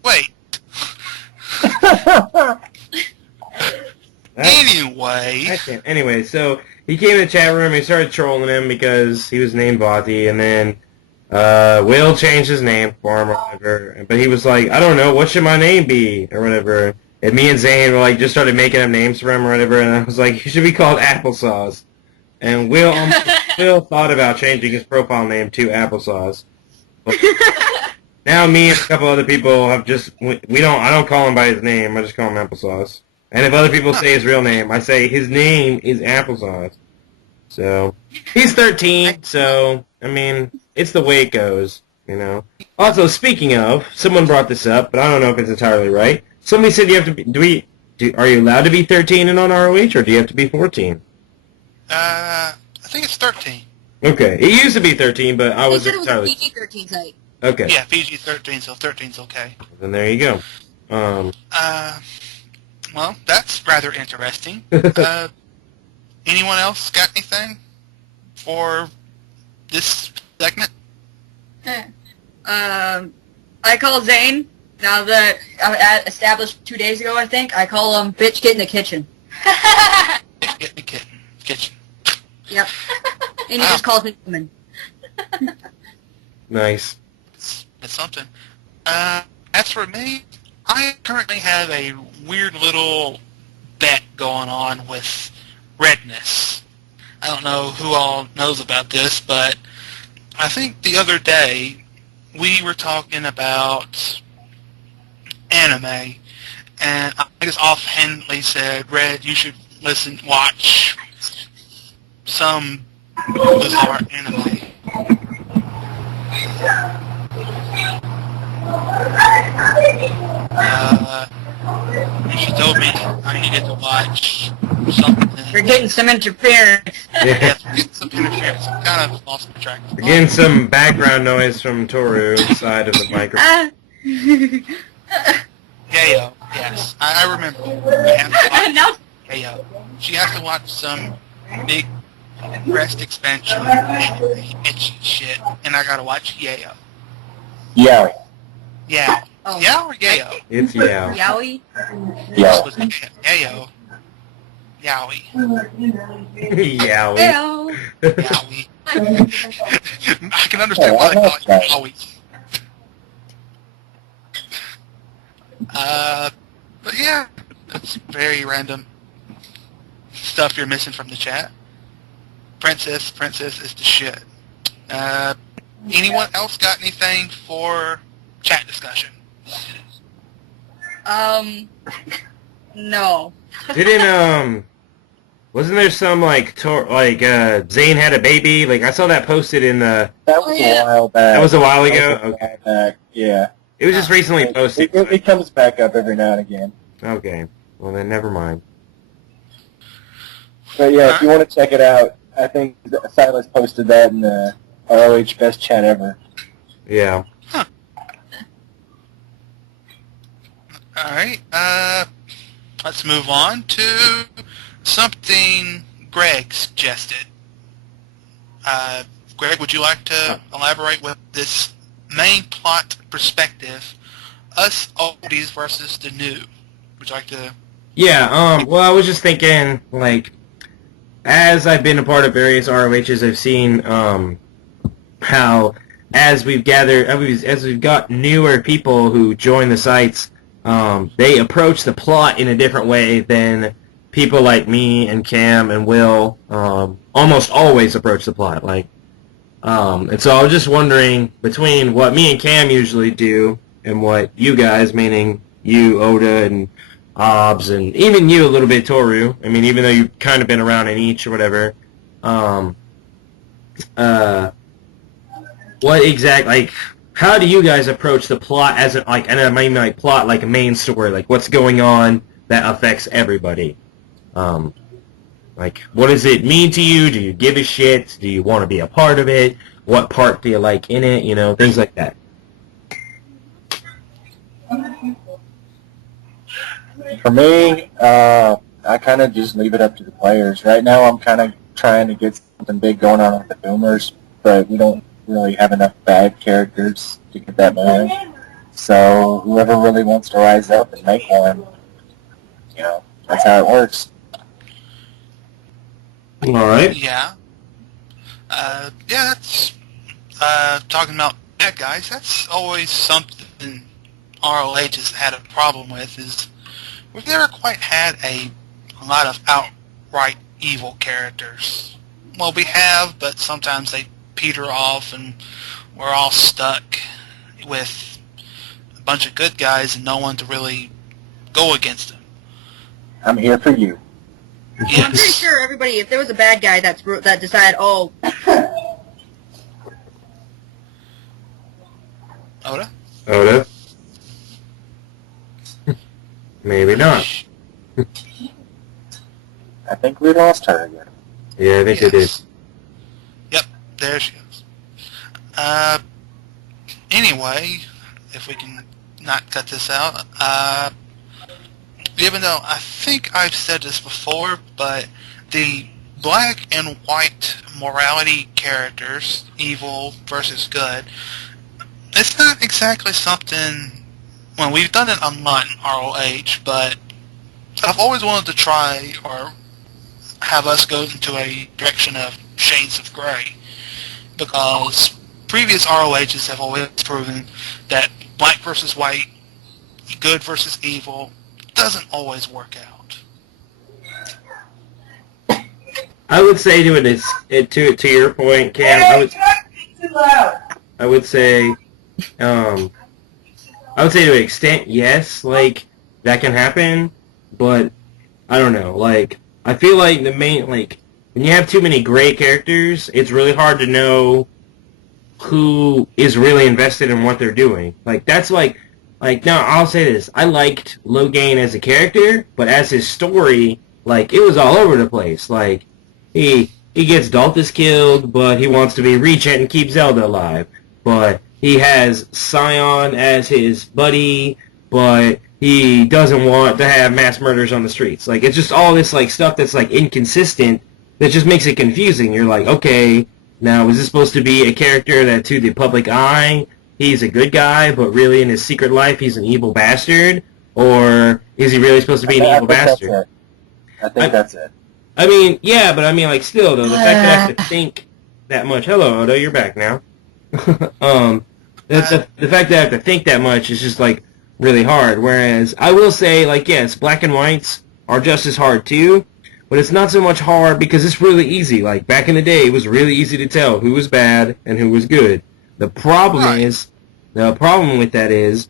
Wait. Anyway. So he came in the chat room, he started trolling him because he was named Vati, and then Will changed his name for him or whatever. But he was like, I don't know, what should my name be? Or whatever. And me and Zane were like, just started making up names for him or whatever, and I was like, he should be called Applesauce. And Will thought about changing his profile name to Applesauce. But now me and a couple other people have just, I don't call him by his name, I just call him Applesauce. And if other people say his real name, I say his name is Applesauce. So, he's 13, so, I mean, it's the way it goes, Also, speaking of, someone brought this up, but I don't know if it's entirely right. Somebody said you have to be, are you allowed to be 13 and on ROH, or do you have to be 14? I think it's 13. Okay, it used to be 13, but I They was said it was a entirely... PG-13 site. Okay, Yeah, PG-13, so 13's okay. then there you go. Well, that's rather interesting. Anyone else got anything for this segment? I call Zane, now that I established 2 days ago, I think, I call him Bitch Get in the Kitchen. Get the kitchen. Yep. And he just calls me woman. Nice. It's something. As for me, I currently have a weird little bet going on with redness. I don't know who all knows about this, but I think the other day we were talking about anime, and I just offhandedly said, Red, you should watch some bizarre anime. She told me I needed to watch something. You're getting some interference. Yeah, getting some interference. I kind of lost my track. We're getting some background noise from Toru side of the microphone. Yayo, yes. I remember. I have to watch Now, Yayo. She has to watch some big breast expansion anime, itchy shit, and I gotta watch Yayo. Yeah. Yeah. Oh. Yeah or Yayo? It's Yao. Yowie? Yeah. Yayo. Yowie. Yowie. Ew. Yowie. I can understand why they call it Yowie. But yeah, that's very random stuff you're missing from the chat. Princess is the shit. Anyone else got anything for chat discussion? No. Didn't wasn't there some Zane had a baby? Like I saw that posted in the. That was a while back. That was a while ago. That was a Okay. while back. Yeah. It was just recently posted. It comes back up every now and again. Okay. Well then, never mind. But yeah, if you want to check it out, I think Silas posted that in the RoH Best Chat Ever. Yeah. Alright, let's move on to something Greg suggested. Greg, would you like to elaborate with this main plot perspective, us oldies versus the new? Would you like to... Yeah, well, I was just thinking, like, as I've been a part of various ROHs, I've seen, how, as we've got newer people who join the sites, they approach the plot in a different way than people like me and Cam and Will, almost always approach the plot, and so I was just wondering, between what me and Cam usually do, and what you guys, meaning you, Oda, and Obs, and even you a little bit, Toru. I mean, even though you've kind of been around in each or whatever. What exactly, how do you guys approach the plot as and I mean plot like a main story, like what's going on that affects everybody? What does it mean to you? Do you give a shit? Do you want to be a part of it? What part do you like in it? Things like that. For me, I kind of just leave it up to the players. Right now, I'm kind of trying to get something big going on with the Boomers, but we don't really have enough bad characters to get that moving. So whoever really wants to rise up and make one, that's how it works. All right. Yeah. That's... talking about bad guys, that's always something ROH has had a problem with, is we've never quite had a lot of outright evil characters. Well, we have, but sometimes they peter off and we're all stuck with a bunch of good guys and no one to really go against them. I'm here for you. Yeah, I'm pretty sure everybody, if there was a bad guy that decided, Oda? Maybe not. I think we lost her again. Yeah, I think it is. Yep, there she goes. Anyway, if we can not cut this out, even though I think I've said this before, but the black and white morality characters, evil versus good, it's not exactly something, well, we've done it a lot in ROH, but I've always wanted to try or have us go into a direction of shades of gray, because previous ROHs have always proven that black versus white, good versus evil, doesn't always work out. I would say to your point, Cam. I would say, I would say to an extent, yes, like, that can happen, but I don't know, like, I feel like the main, like, when you have too many gray characters, it's really hard to know who is really invested in what they're doing. Like, that's like, now, I'll say this, I liked Logain as a character, but as his story, like, it was all over the place. Like, he gets Daltus killed, but he wants to be Regent and keep Zelda alive. But he has Scion as his buddy, but he doesn't want to have mass murders on the streets. Like, it's just all this, like, stuff that's, like, inconsistent that just makes it confusing. You're like, okay, now is this supposed to be a character that to the public eye, he's a good guy, but really in his secret life, he's an evil bastard? Or is he really supposed to be an evil bastard? I think that's it. I mean, yeah, but I mean, like, still, though, the fact that I have to think that much... Hello, Odo, you're back now. The fact that I have to think that much is just, like, really hard. Whereas, I will say, like, yes, black and whites are just as hard, too, but it's not so much hard because it's really easy. Like, back in the day, it was really easy to tell who was bad and who was good. The problem with that is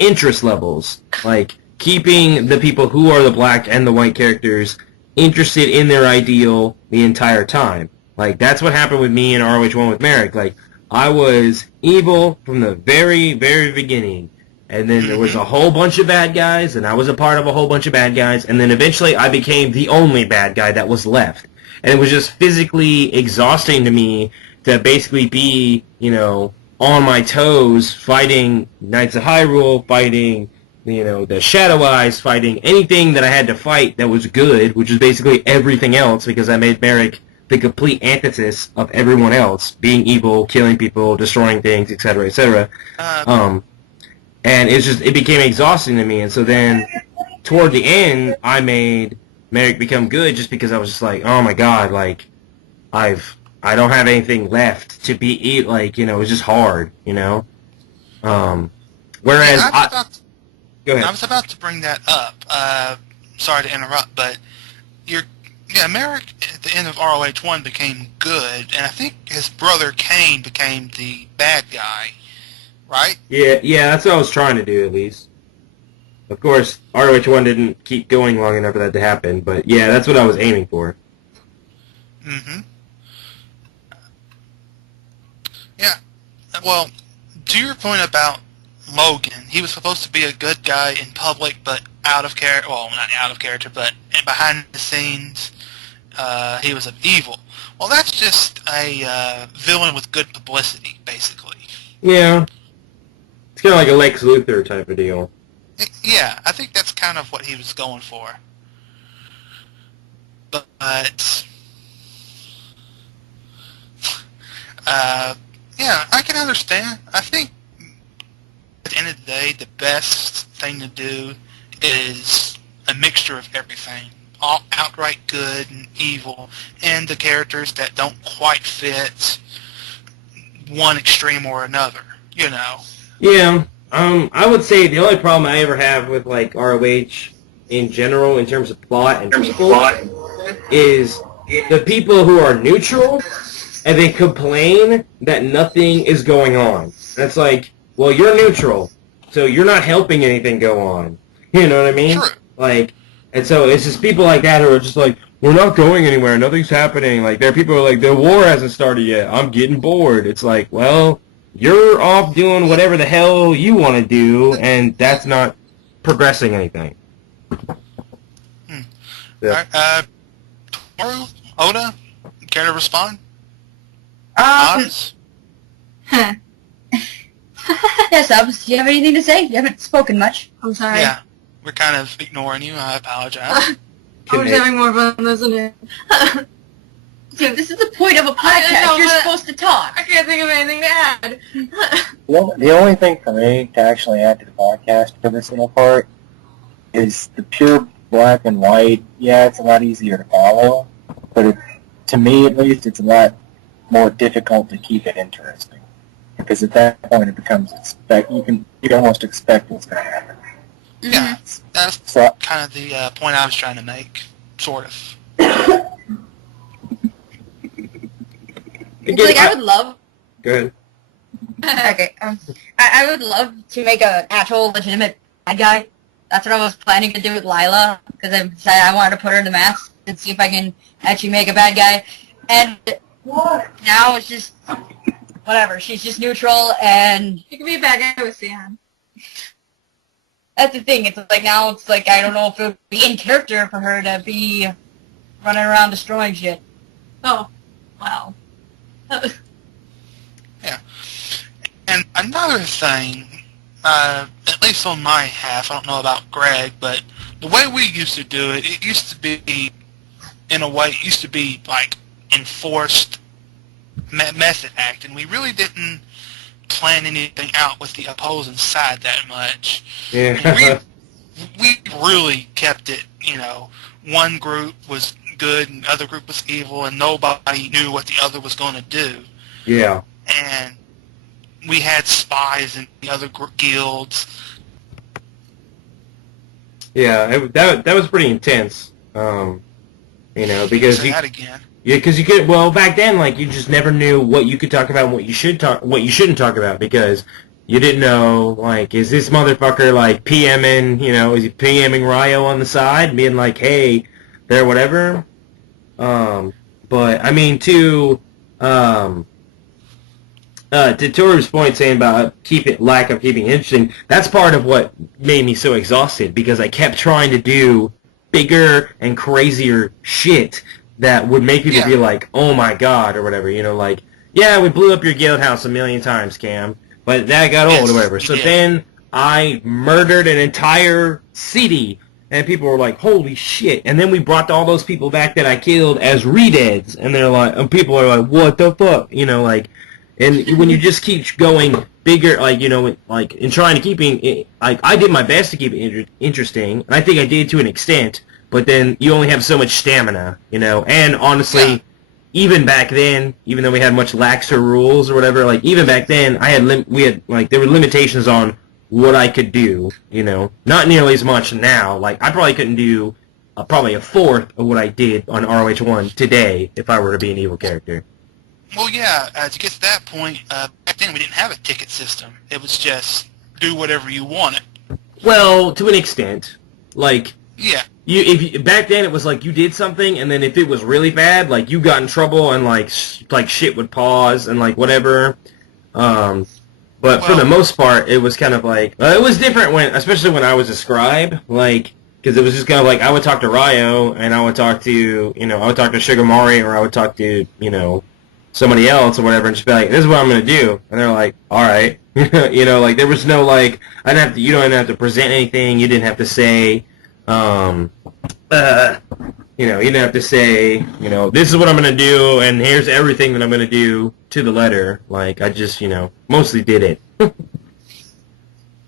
interest levels. Like, keeping the people who are the black and the white characters interested in their ideal the entire time. Like, that's what happened with me in RoH1 with Merrick. Like, I was evil from the very, very beginning. And then there was a whole bunch of bad guys, and I was a part of a whole bunch of bad guys, and then eventually I became the only bad guy that was left. And it was just physically exhausting to me to basically be, you know, on my toes, fighting Knights of Hyrule, fighting, you know, the Shadow Eyes, fighting anything that I had to fight that was good, which is basically everything else, because I made Merrick the complete antithesis of everyone else, being evil, killing people, destroying things, etc., etc. And it became exhausting to me, and so then, toward the end, I made Merrick become good just because I was just like, oh my god, like, I don't have anything left to be, like, you know, it was just hard, you know? Whereas go ahead. I was about to bring that up. Sorry to interrupt, but Merrick at the end of RoH1 became good, and I think his brother Kane became the bad guy, right? Yeah, that's what I was trying to do, at least. Of course, RoH1 didn't keep going long enough for that to happen, but yeah, that's what I was aiming for. Mm-hmm. Yeah. Well, to your point about Logan, he was supposed to be a good guy in public, but out of character. Well, not out of character, but behind the scenes, he was evil. Well, that's just a villain with good publicity, basically. Yeah. It's kind of like a Lex Luthor type of deal. Yeah, I think that's kind of what he was going for. But, yeah, I can understand. I think at the end of the day, the best thing to do is a mixture of everything. All outright good and evil, and the characters that don't quite fit one extreme or another, you know. Yeah, I would say the only problem I ever have with, like, RoH in general, in terms of plot and people, is the people who are neutral, and they complain that nothing is going on. And it's like, well, you're neutral, so you're not helping anything go on. You know what I mean? True. Like, and so it's just people like that who are just like, we're not going anywhere, nothing's happening. Like, there are people who are like, the war hasn't started yet, I'm getting bored. It's like, well, you're off doing whatever the hell you want to do, and that's not progressing anything. Yeah. Alright, Toru, Oda, care to respond? Yes, Subs, do you have anything to say? You haven't spoken much. I'm sorry. Yeah, we're kind of ignoring you. I apologize. I was having more fun listening. Dude, this is the point of a podcast. know, You're but- supposed to talk. I can't think of anything to add. The only thing for me to actually add to the podcast for this little part is the pure black and white. Yeah, it's a lot easier to follow, but to me at least, it's a lot more difficult to keep it interesting. Because at that point, it becomes you can almost expect what's going to happen. Yeah, that's So kind of the point I was trying to make, sort of. It's like, I would love... Go ahead. Okay, I would love to make an actual legitimate bad guy. That's what I was planning to do with Lila, because I decided I wanted to put her in the mask and see if I can actually make a bad guy. And now it's just, whatever, she's just neutral, and You can be a bad guy with Sian. that's the thing. It's like, now it's like, I don't know if it would be in character for her to be running around destroying shit. Oh, wow. And another thing, at least on my half, I don't know about Greg, but the way we used to do it, it used to be, in a way, it used to be like enforced method acting. We really didn't plan anything out with the opposing side that much. Yeah. We really kept it, one group was good and the other group was evil, and nobody knew what the other was going to do. Yeah. And we had spies in the other guilds. Yeah, that was pretty intense. Because Say that again. yeah, because you could. Well, back then, like, you just never knew what you could talk about and what you shouldn't talk about, because you didn't know, like, is this motherfucker like PMing? Is he PMing Ryo on the side, being like, hey, there, whatever. But I mean, to Toru's point, saying about lack of keeping it interesting, that's part of what made me so exhausted, because I kept trying to do bigger and crazier shit that would make people be like, oh my god, or whatever, like, yeah, we blew up your guild house 1,000,000 times, Cam, but that got old, or whatever. So then I murdered an entire city, and people were like, holy shit. And then we brought all those people back that I killed as redeads, and they're like, and people are like, what the fuck, and when you just keep going bigger, like, in trying to keep it, like, I did my best to keep it interesting, and I think I did to an extent, but then you only have so much stamina, and honestly, even back then, even though we had much laxer rules or whatever, like, even back then, there were limitations on what I could do, not nearly as much now. Like, I probably couldn't do probably a fourth of what I did on RoH 1 today if I were to be an evil character. Well, yeah, to get to that point, back then we didn't have a ticket system. It was just do whatever you wanted. Well, to an extent. Like, yeah. Back then it was like you did something, and then if it was really bad, like, you got in trouble, and like shit would pause, and like whatever. But for the most part, it was kind of like, it was different especially when I was a scribe, like, because it was just kind of like, I would talk to Ryo, and I would talk to, I would talk to Shigemori, or I would talk to, somebody else or whatever, and just be like, this is what I'm going to do. And they're like, alright. Like, there was no, like, you don't have to present anything, you didn't have to say, you didn't have to say, this is what I'm going to do, and here's everything that I'm going to do to the letter. Like, I just, mostly did it.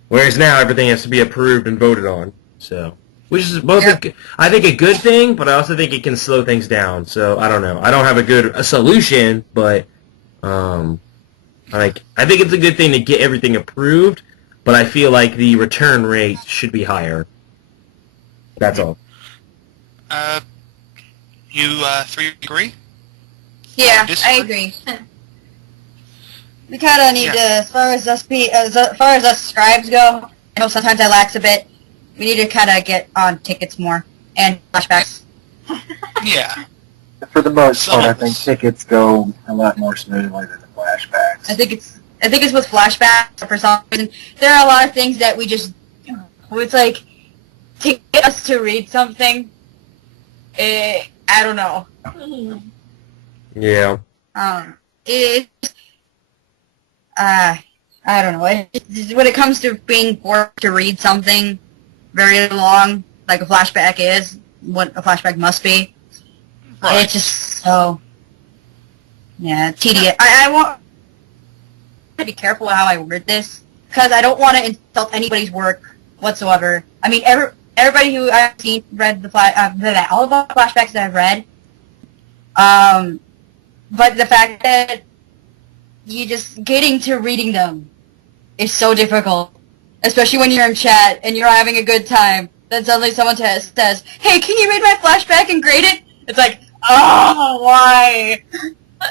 Whereas now everything has to be approved and voted on. So, which is both, I think, a good thing, but I also think it can slow things down. So, I don't know. I don't have a solution, but, I think it's a good thing to get everything approved, but I feel like the return rate should be higher. That's all. You three agree? Yeah, I agree. We kind of need to, as far as us scribes go, I know sometimes I lax a bit, we need to kind of get on tickets more, and flashbacks. Yeah. For the most part, I think tickets go a lot more smoothly than the flashbacks. I think it's with flashbacks, for some reason. There are a lot of things that we just, it's like, to get us to read something, I don't know. Yeah. I don't know. When it comes to being forced to read something very long, like a flashback is, what a flashback must be, it's just so, tedious. I want to be careful how I word this, because I don't want to insult anybody's work whatsoever. I mean, everybody who I've seen read all of the flashbacks that I've read, but the fact that you just getting to reading them is so difficult, especially when you're in chat and you're having a good time. Then suddenly someone says, "Hey, can you read my flashback and grade it?" It's like, oh, why?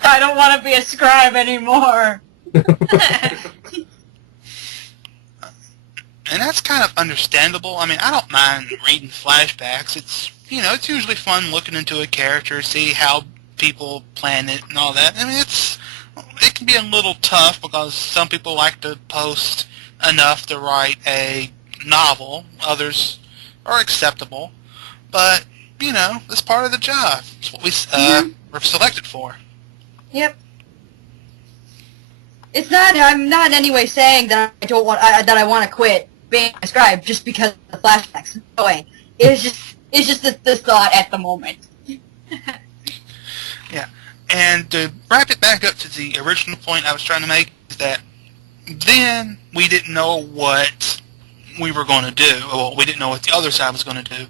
I don't want to be a scribe anymore. And that's kind of understandable. I mean, I don't mind reading flashbacks. It's usually fun looking into a character, see how people plan it and all that. I mean, it can be a little tough because some people like to post enough to write a novel. Others are acceptable. But, it's part of the job. It's what we're selected for. Yep. I'm not in any way saying that I want to quit being a scribe just because of the flashbacks. No way. It's just this thought at the moment. Yeah. And to wrap it back up to the original point I was trying to make is that then we didn't know what we were going to do. Well, we didn't know what the other side was going to do.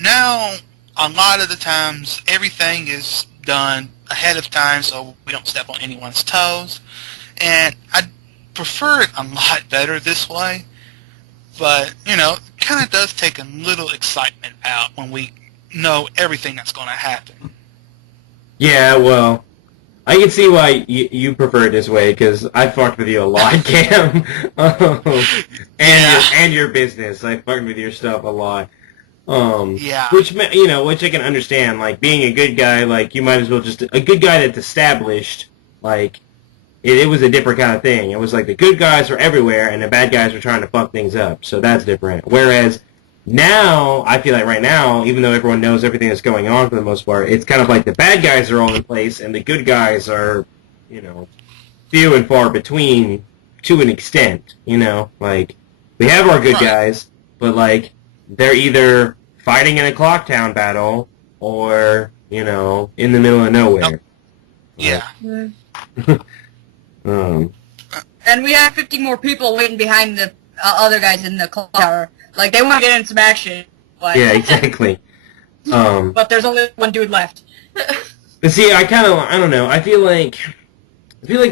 Now, a lot of the times, everything is done ahead of time so we don't step on anyone's toes. And I prefer it a lot better this way. But, it kind of does take a little excitement out when we know everything that's going to happen. Yeah, well, I can see why you prefer it this way, because I fucked with you a lot, Cam. And your business. I fucked with your stuff a lot. Yeah. Which I can understand. Like, being a good guy, like, you might as well just... A good guy that's established, like... It was a different kind of thing. It was like the good guys were everywhere, and the bad guys were trying to fuck things up. So that's different. Whereas now, I feel like right now, even though everyone knows everything that's going on for the most part, it's kind of like the bad guys are all in place, and the good guys are, few and far between to an extent. Like, we have our good guys, but, like, they're either fighting in a clock town battle or, in the middle of nowhere. Yeah. And we have 50 more people waiting behind the other guys in the clock tower. Like, they want to get in some action. But Yeah, exactly. but there's only one dude left. But see, I don't know. I feel like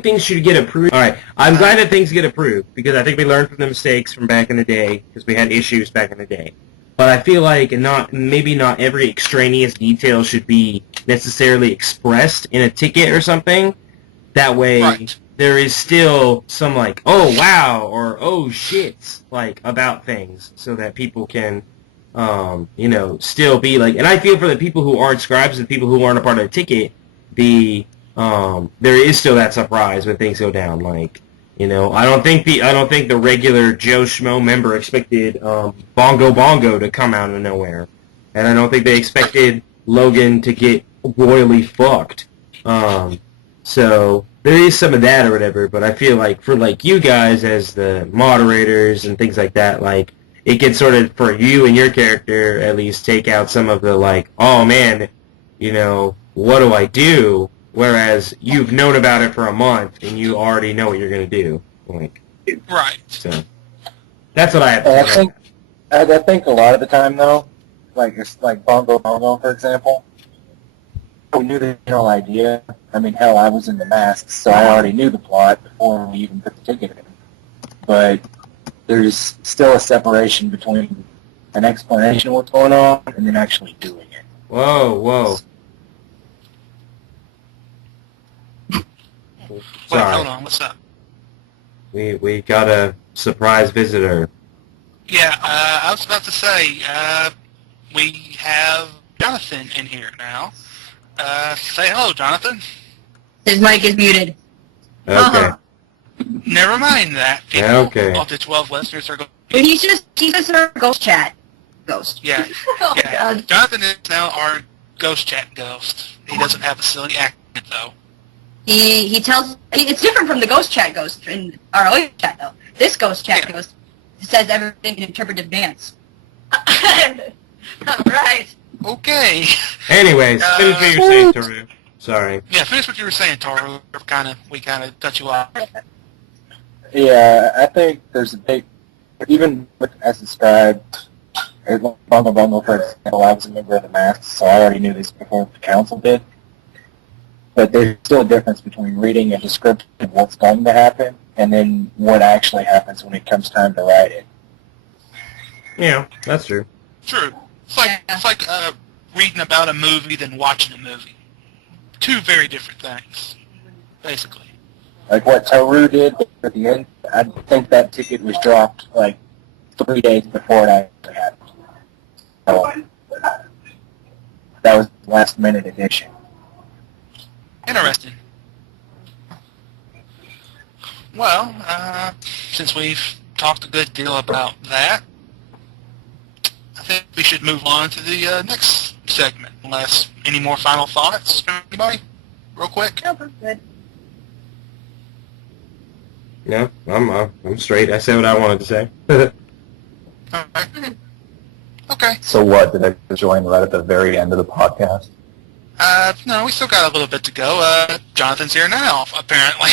things should get approved. All right, I'm glad that things get approved because I think we learned from the mistakes from back in the day because we had issues back in the day. But I feel like maybe not every extraneous detail should be necessarily expressed in a ticket or something. That way, there is still some like, oh wow, or oh shit, like about things, so that people can, still be like. And I feel for the people who aren't scribes, the people who aren't a part of the ticket, there is still that surprise when things go down. Like, I don't think the regular Joe Schmo member expected Bongo to come out of nowhere, and I don't think they expected Logan to get royally fucked. So there is some of that or whatever, but I feel like for like you guys as the moderators and things like that, like it can sort of, for you and your character at least, take out some of the like, oh man, what do I do? Whereas you've known about it for a month and you already know what you're going to do. Like, right. So that's what I have to say. I think a lot of the time though, like Bongo, for example, we knew the general idea. I mean, hell, I was in the masks, so I already knew the plot before we even put the ticket in. But there's still a separation between an explanation of what's going on and then actually doing it. Whoa. Wait, Sorry. hold on, what's up? We got a surprise visitor. Yeah, I was about to say, we have Jonathan in here now. Say hello, Jonathan. His mic is muted. Okay. Never mind that. People Okay. of the 12 listeners are going. He's just our ghost chat. Ghost. Yeah. Oh, Yeah. God. Jonathan is now our ghost chat ghost. He doesn't have a silly accent though. He tells... It's different from the ghost chat ghost in our RoH chat, though. This ghost chat ghost says everything in interpretive dance. Right. Okay. Anyways, finish what you're saying, Toru. Sorry. Yeah, finish what you were saying, Toru. We kind of cut you off. Yeah, I think there's a big, even as described, Bongo, for example, I was a member of the Masks, so I already knew this before the council did. But there's still a difference between reading a description of what's going to happen and then what actually happens when it comes time to write it. Yeah, that's true. True. It's like reading about a movie than watching a movie. Two very different things, basically. like what Toru did at the end. I think that ticket was dropped like 3 days before it actually happened. So, that was the last minute edition. Interesting. Well, since we've talked a good deal about that, I think we should move on to the next segment. Unless any more final thoughts from anybody, real quick. No, we're good. No, I'm straight. I said what I wanted to say. Alright. Okay. So what, did I join right at the very end of the podcast? No, we still got a little bit to go. Jonathan's here now, apparently.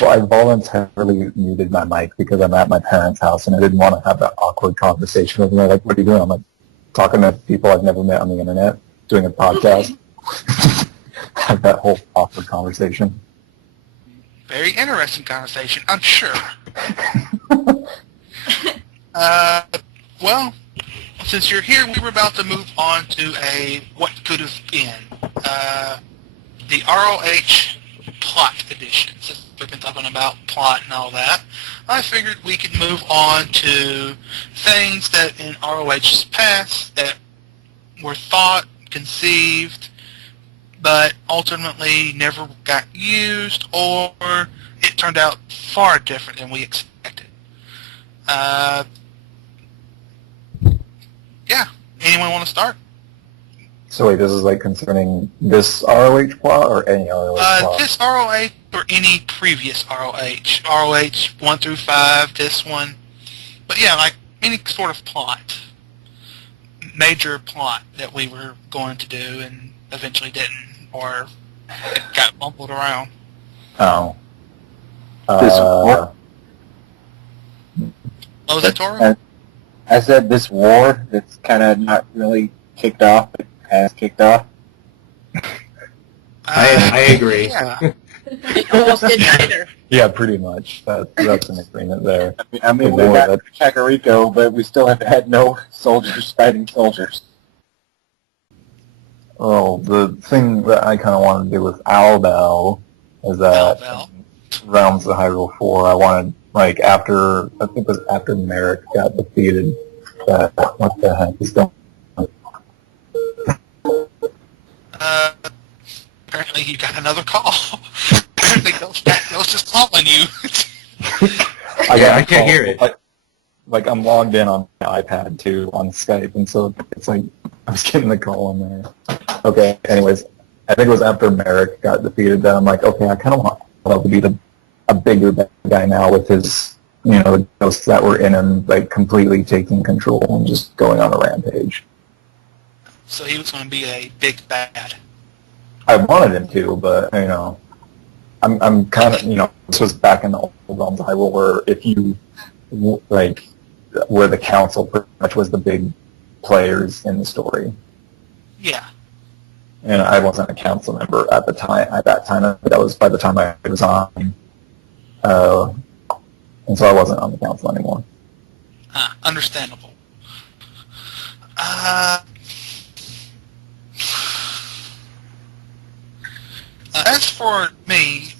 Well, I voluntarily muted my mic because I'm at my parents' house and I didn't want to have that awkward conversation with them. They're like, what are you doing? I'm like, talking to people I've never met on the internet, doing a podcast. Have that whole awkward conversation. Very interesting conversation, I'm sure. Well, since you're here, we were about to move on to a what could have been. The RoH plot edition. Since we've been talking about plot and all that, I figured we could move on to things that in RoH's past that were thought, conceived, but ultimately never got used, or it turned out far different than we expected. Yeah. Anyone want to start? So wait, this is like concerning this ROH plot or any ROH plot? This ROH or any previous ROH. ROH 1 through 5, this one. But yeah, like any sort of plot. Major plot that we were going to do and eventually didn't, or it got bumbled around. Oh. This war? Oh, was that Toro? I said this war that's kind of not really kicked off, but has kicked off. I agree. Yeah. It almost didn't either. Yeah, pretty much. That's an agreement there. I mean, we got Kakariko, but we still have had no soldiers fighting soldiers. Well, the thing that I kind of wanted to do with Albel is that Albel. Realms of Hyrule 4, I wanted, like, after, I think it was after Merrick got defeated, that, what the heck is going on? Apparently you got another call. Apparently Ghost is calling you. I can't hear it. Like, I'm logged in on my iPad, too, on Skype, and so it's like, I was getting the call on there. Okay, anyways, I think it was after Merrick got defeated that I'm like, okay, I kind of want Albel to be a bigger bad guy now with his, the ghosts that were in him, like, completely taking control and just going on a rampage. So he was going to be a big bad. I wanted him to, but, I'm kind of, this was back in the old Realms of Hyrule where if you, like, where the council pretty much was the big players in the story. Yeah. And I wasn't a council member at that time. That was by the time I was on. And so I wasn't on the council anymore. Understandable. As for me,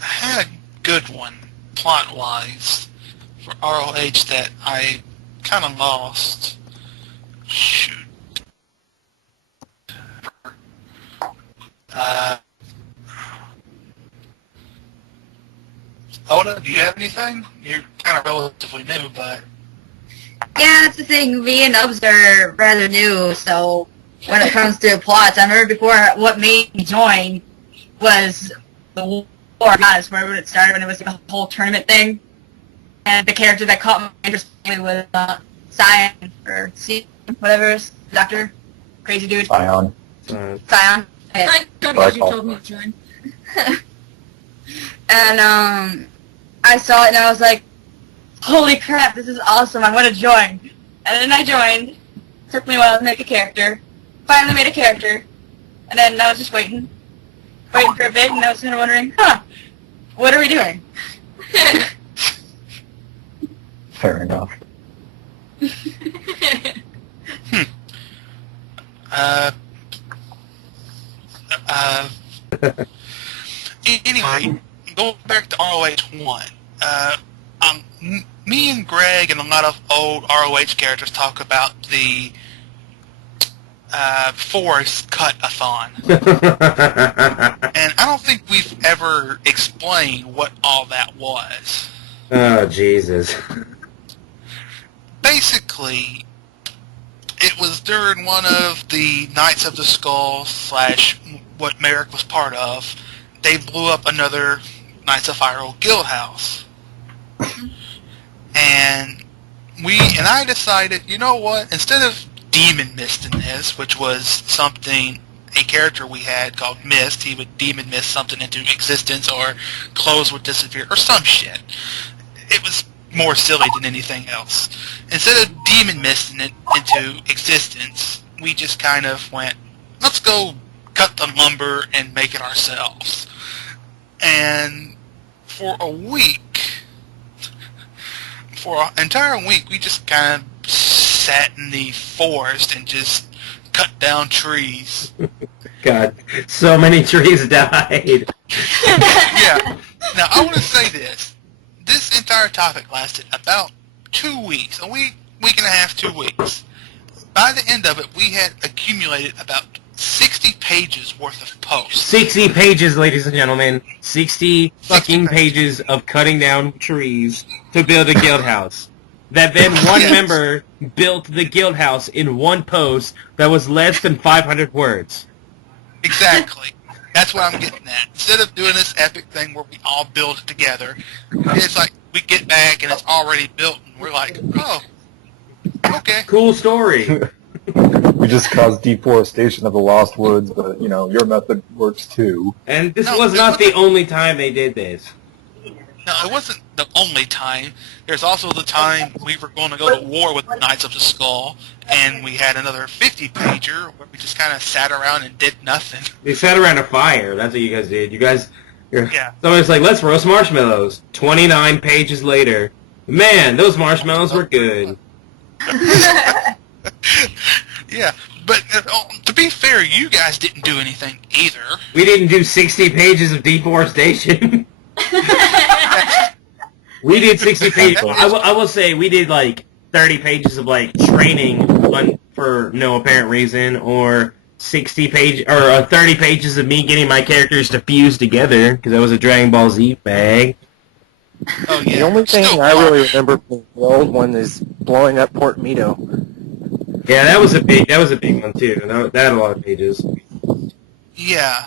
I had a good one, plot-wise, for ROH that I kind of lost. Shoot. Oda, do you have anything? You're kind of relatively new, but... Yeah, that's the thing. Me and Ubs are rather new, so when it comes to plots, I remember before what made me join was the War Goddess, where it started when it was the whole tournament thing. And the character that caught my interest was Scion, or C, whatever, Doctor, crazy dude. Scion. Scion. I don't know if you told me to join. And I saw it and I was like, holy crap, this is awesome, I want to join. And then I joined. Took me a while to make a character. Finally made a character. And then I was just waiting for a bit, and I was kind of wondering, what are we doing? Fair enough. Anyway, anyway, going back to RoH 1, me and Greg and a lot of old RoH characters talk about the forest cut-a-thon. And I don't think we've ever explained what all that was. Oh, Jesus. Basically, it was during one of the Knights of the Skull / what Merrick was part of. They blew up another Knights of Hyrule guild house. And I decided, you know what, instead of demon mist in this, which was something, a character we had called Mist, he would demon mist something into existence, or clothes would disappear, or some shit. It was more silly than anything else. Instead of demon misting it into existence, we just kind of went, let's go cut the lumber and make it ourselves. And for an entire week, we just kind of sat in the forest and just cut down trees. God, so many trees died. Yeah. Now, I want to say this. This entire topic lasted about 2 weeks. A week and a half, 2 weeks. By the end of it, we had accumulated about 60 pages worth of posts. 60 pages, ladies and gentlemen. 60 fucking pages of cutting down trees to build a guild house. That then one member built the guild house in one post that was less than 500 words. Exactly. That's what I'm getting at. Instead of doing this epic thing where we all build it together, it's like we get back and it's already built and we're like, oh, okay. Cool story. We just caused deforestation of the Lost Woods, but, your method works too. And this was not the only time they did this. No, it wasn't the only time. There's also the time we were going to go to war with the Knights of the Skull, and we had another 50-pager where we just kind of sat around and did nothing. They sat around a fire. That's what you guys did. Yeah. Somebody's like, let's roast marshmallows. 29 pages later. Man, those marshmallows were good. Yeah, but to be fair, you guys didn't do anything either. We didn't do 60 pages of deforestation. We did 60 pages. I will say we did like 30 pages of like training for no apparent reason, or 30 pages of me getting my characters to fuse together because I was a Dragon Ball Z bag. Oh yeah. The only thing I really remember from the old one is blowing up Port Mito. Yeah, that was a big one too. That had a lot of pages. Yeah.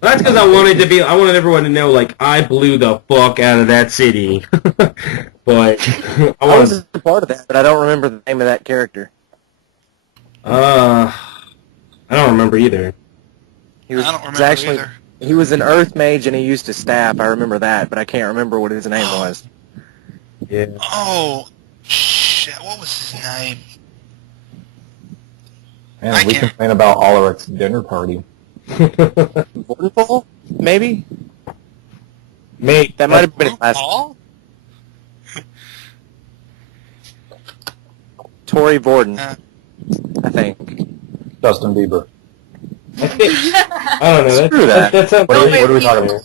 That's because I wanted everyone to know, like, I blew the fuck out of that city. But I was a part of that, but I don't remember the name of that character. I don't remember either. I don't remember either. He was an Earth Mage and he used a staff. I remember that, but I can't remember what his name was. Yeah. Oh, shit! What was his name? Man, we complain about Alaric's dinner party. Vordenfall? Maybe? Mate, that might have been his last name. Tory Vorden, I think. Justin Bieber. I don't know. Screw that. That's what are we talking about?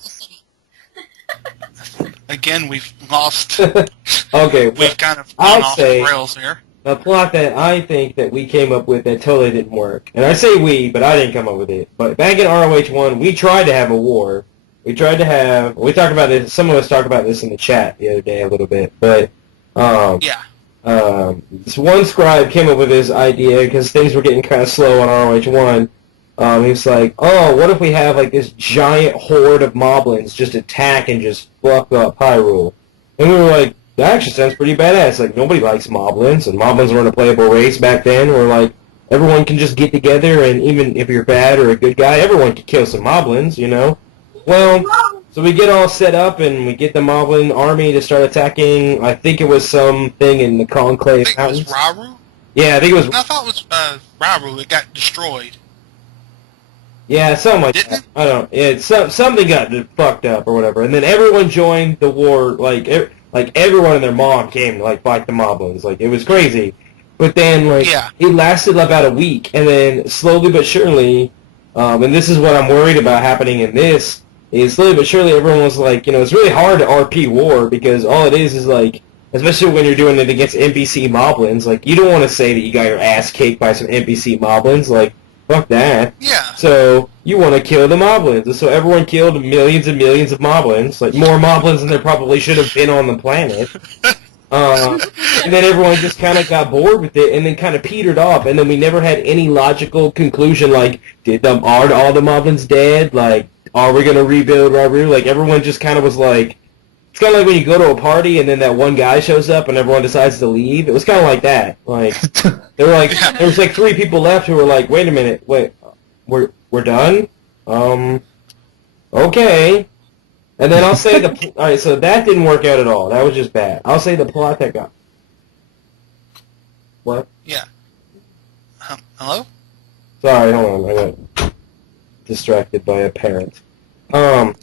Again, we've lost. Okay, we've kind of gone off the rails here. A plot that I think that we came up with that totally didn't work. And I say we, but I didn't come up with it. But back in RoH 1, we tried to have a war. We talked about this, some of us talked about this in the chat the other day a little bit. But, this one scribe came up with this idea because things were getting kind of slow on RoH 1. He was like, oh, what if we have like this giant horde of moblins just attack and just fuck up Hyrule? And we were like, that actually sounds pretty badass. Like, nobody likes moblins, and moblins weren't a playable race back then, where, like, everyone can just get together, and even if you're bad or a good guy, everyone can kill some moblins, Well, so we get all set up, and we get the moblin army to start attacking. I think it was something in the Conclave Mountains. It was Rauru? Yeah, I think it was... No, I thought it was Rauru. It got destroyed. Yeah, something like that. I don't know. Something got fucked up or whatever, and then everyone joined the war, like everyone and their mom came to, like, fight the moblins. Like, it was crazy. But then, like, it lasted about a week, and then slowly but surely, and this is what I'm worried about happening in this, And slowly but surely, everyone was like, it's really hard to RP war because all it is like, especially when you're doing it against NPC moblins, like, you don't want to say that you got your ass kicked by some NPC moblins, like, fuck that. Yeah. So, you want to kill the moblins. So everyone killed millions and millions of moblins, like, more moblins than there probably should have been on the planet. And then everyone just kind of got bored with it and then kind of petered off, and then we never had any logical conclusion, like, are all the moblins dead? Like, are we going to rebuild Hyrule? Like, everyone just kind of was like, it's kind of like when you go to a party and then that one guy shows up and everyone decides to leave. It was kind of like that. Like, there was like 3 people left who were like, wait a minute, we're done? Okay. And then I'll say alright, so that didn't work out at all. That was just bad. I'll say the plot that got... What? Yeah. Hello? Sorry, hold on. I got distracted by a parent.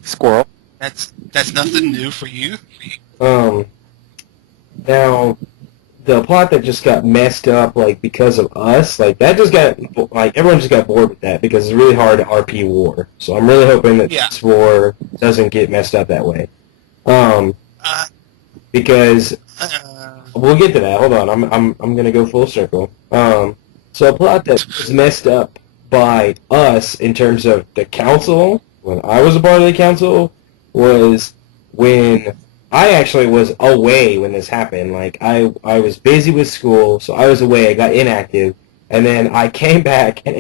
Squirrel. That's nothing new for you. Now, the plot that just got messed up, like, because of us, like, that just got, like, everyone just got bored with that because it's really hard to RP war. So I'm really hoping that this war doesn't get messed up that way. Because, we'll get to that. Hold on, I'm gonna go full circle. So a plot that was messed up by us in terms of the council, when I was a part of the council, was when I actually was away when this happened. Like, I was busy with school, so I was away, I got inactive, and then I came back, and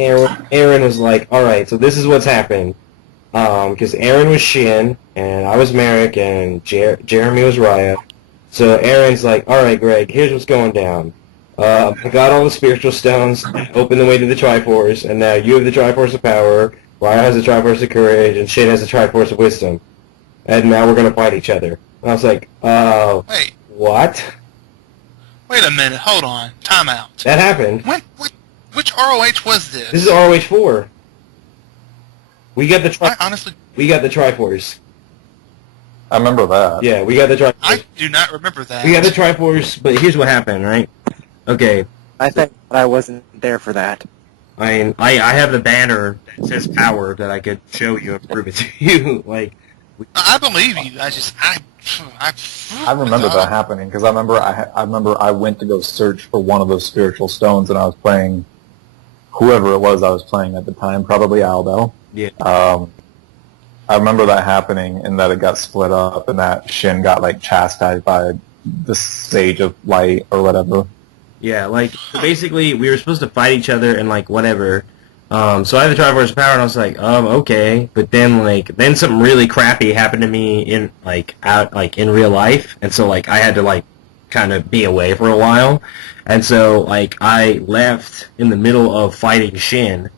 Aaron was like, alright, so this is what's happened. Because Aaron was Shin, and I was Merrick, and Jeremy was Raya. So Aaron's like, alright, Greg, here's what's going down. I got all the spiritual stones, opened the way to the Triforce, and now you have the Triforce of Power, Raya has the Triforce of Courage, and Shin has the Triforce of Wisdom. And now we're gonna fight each other. And I was like, wait. What? Wait a minute, hold on. Time out. That happened. Which ROH was this? This is RoH4. We got the honestly... We got the Triforce. I remember that. Yeah, we got the Triforce. I do not remember that. We got the Triforce, but here's what happened, right? Okay. I think I wasn't there for that. I mean, I have the banner that says power that I could show you and prove it to you. Like, I believe you. I remember that happening because I remember I went to go search for one of those spiritual stones, and I was playing whoever it was I was playing at the time, probably Aldo. Yeah. I remember that happening, and that it got split up, and that Shin got like chastised by the Sage of Light or whatever. Yeah, like, basically, we were supposed to fight each other and, like, whatever. So I had the Triforce Power, and I was like, okay. But then something really crappy happened to me in real life. And so, like, I had to, like, kind of be away for a while. And so, like, I left in the middle of fighting Shin.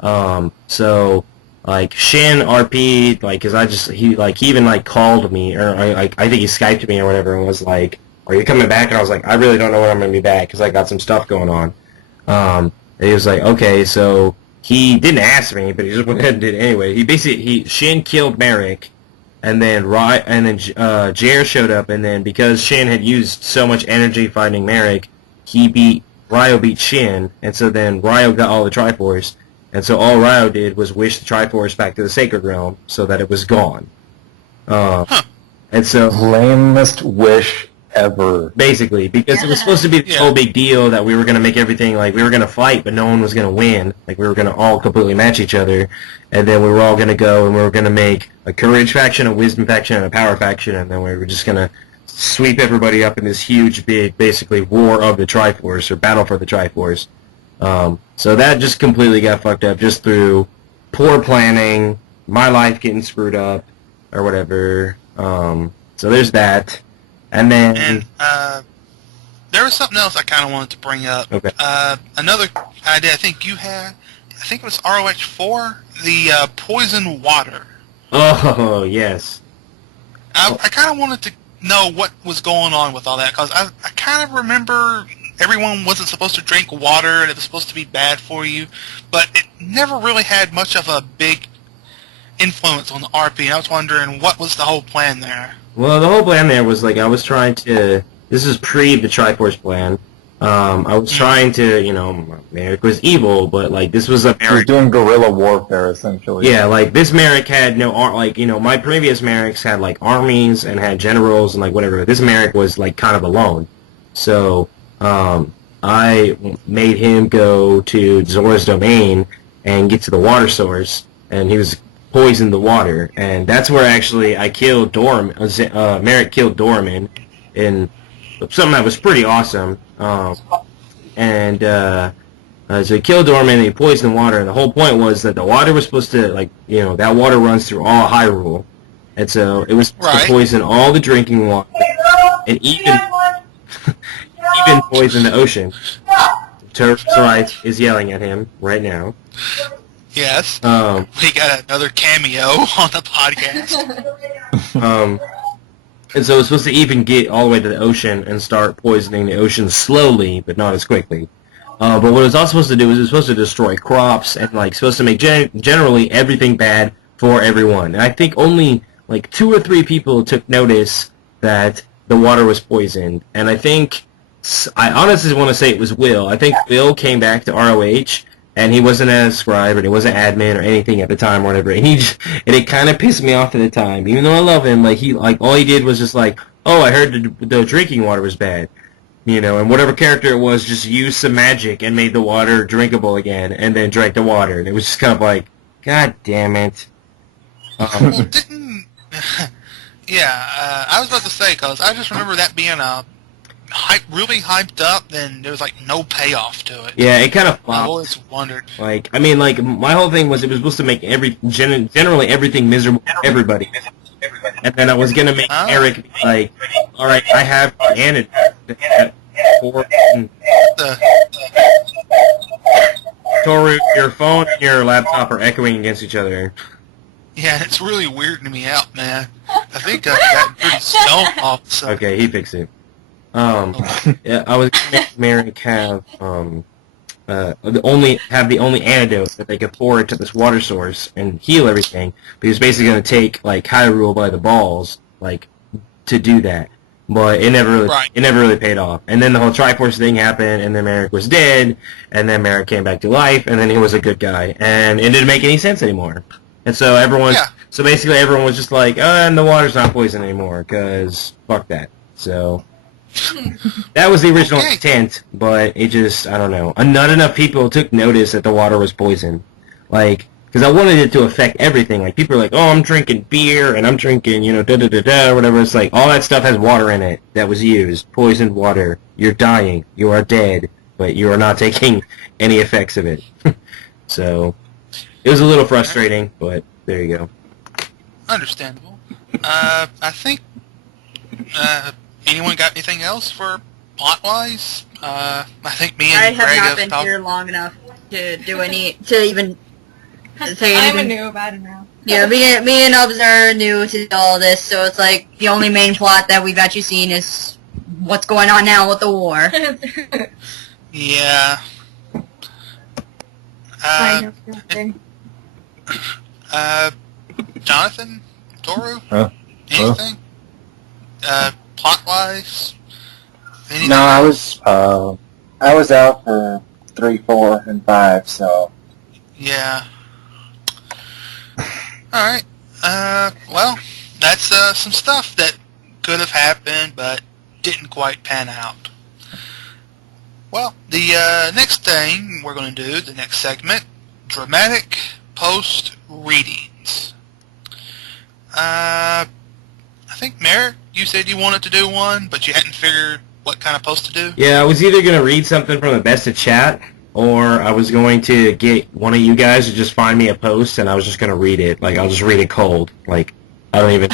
So, like, Shin RP'd, like, cause he even, like, called me, or I think he Skyped me or whatever, and was like, are you coming back? And I was like, I really don't know when I'm going to be back, because I got some stuff going on. And he was like, okay, so he didn't ask me, but he just went ahead and did it anyway. Shin killed Merrick, and then Jer showed up, and then because Shin had used so much energy fighting Merrick, Ryo beat Shin, and so then Ryo got all the Triforce, and so all Ryo did was wish the Triforce back to the Sacred Realm so that it was gone. And so... Lamest wish ever. Basically, because it was supposed to be this whole big deal that we were going to make everything, like, we were going to fight, but no one was going to win. Like, we were going to all completely match each other, and then we were all going to go, and we were going to make a Courage faction, a Wisdom faction, and a Power faction, and then we were just going to sweep everybody up in this huge, big, basically, war of the Triforce, or battle for the Triforce. So that just completely got fucked up, just through poor planning, my life getting screwed up, or whatever. So there's that. And then... And, there was something else I kind of wanted to bring up. Okay. Another idea I think you had, I think it was RoH4, the poison water. Oh, yes. I kind of wanted to know what was going on with all that, because I kind of remember everyone wasn't supposed to drink water, and it was supposed to be bad for you, but it never really had much of a big influence on the RP, and I was wondering what was the whole plan there. Well, the whole plan there was, like, I was trying to... This is pre the Triforce plan. I was trying to, Merrick was evil, but like this was a He was Merrick. doing guerrilla warfare, essentially. Yeah, like this Merrick had no like my previous Merricks had like armies and had generals and like whatever. This Merrick was like kind of alone, so I made him go to Zora's domain and get to the water source, and he was poisoned the water, and that's where actually I killed Merrick killed Dorman in something that was pretty awesome. So he killed Dorman and he poisoned the water, and the whole point was that the water was supposed to, that water runs through all of Hyrule, and so it was supposed to poison all the drinking water, and even poison the ocean. Right is yelling at him right now. Yes. We got another cameo on the podcast. And so it's supposed to even get all the way to the ocean and start poisoning the ocean slowly, but not as quickly. But what it was also supposed to do is it was supposed to destroy crops and supposed to make generally everything bad for everyone. And I think only 2 or 3 people took notice that the water was poisoned. And I honestly want to say it was Will. I think Will came back to RoH and he wasn't a scribe and he wasn't admin or anything at the time or whatever. And it kind of pissed me off at the time, even though I love him. All he did was just oh, I heard the drinking water was bad. And whatever character it was just used some magic and made the water drinkable again, and then drank the water, and it was just kind of God damn it. Well, I was about to say, because I just remember that being really hyped up, then there was no payoff to it. Yeah, it kind of flopped. I always wondered. My whole thing was it was supposed to make generally everything miserable for everybody. And then I was gonna make Eric all right, I have the antidote. Toru, your phone and your laptop are echoing against each other. Yeah, it's really weirding me out, man. I think I've gotten pretty stoned off. So. Okay, he fixed it. Yeah, I was gonna make Merrick have the only antidote that they could pour into this water source and heal everything. But he was basically gonna take Hyrule by the balls, to do that. But it never really paid off. And then the whole Triforce thing happened, and then Merrick was dead, and then Merrick came back to life, and then he was a good guy, and it didn't make any sense anymore. And so basically everyone was just and the water's not poison anymore, because fuck that. So that was the original intent, but it just, I don't know. Not enough people took notice that the water was poison. Because I wanted it to affect everything. People are oh, I'm drinking beer, and I'm drinking, da-da-da-da, whatever. It's all that stuff has water in it that was used. Poisoned water. You're dying. You are dead. But you are not taking any effects of it. So, it was a little frustrating, but there you go. Understandable. I think, anyone got anything else for plot-wise? I think me and Greg have not been here long enough to even say anything. I'm new about it now. Yeah, me and Ubs are new to all this, so it's the only main plot that we've actually seen is what's going on now with the war. Yeah. Jonathan? Toru? Anything? Plot-wise? Anything? No, I was out for 3, 4, and 5, so... Yeah. Alright. Well, that's some stuff that could have happened, but didn't quite pan out. Well, the next thing we're going to do, the next segment, dramatic post-readings. I think, Merrick, you said you wanted to do one, but you hadn't figured what kind of post to do? Yeah, I was either going to read something from the Best of Chat, or I was going to get one of you guys to just find me a post, and I was just going to read it. I'll just read it cold. I don't even...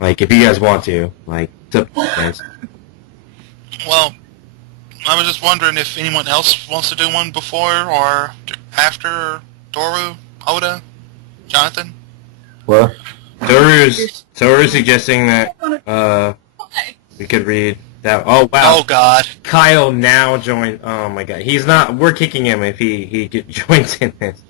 if you guys want to. It's up to you guys. Well, I was just wondering if anyone else wants to do one before or after Toru, Oda, Jonathan? What? Toru's suggesting that we could read that. Oh, wow. Oh, God. Kyle now joined. Oh, my God. He's not... We're kicking him if he joins in this.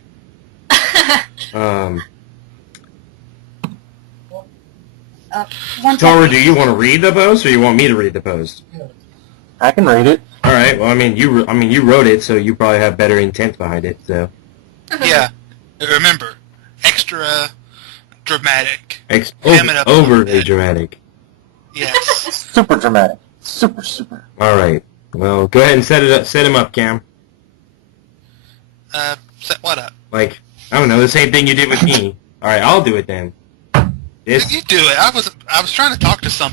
Toru, do you want to read the post, or you want me to read the post? I can read it. All right. Well, I mean, you wrote it, so you probably have better intent behind it. So. Yeah. Remember, extra dramatic. Overly dramatic. Yes. Super dramatic. Super. All right. Well, go ahead and set him up, Cam. Set what up? Like, I don't know, the same thing you did with me. All right, I'll do it then. You do it. I was trying to talk to some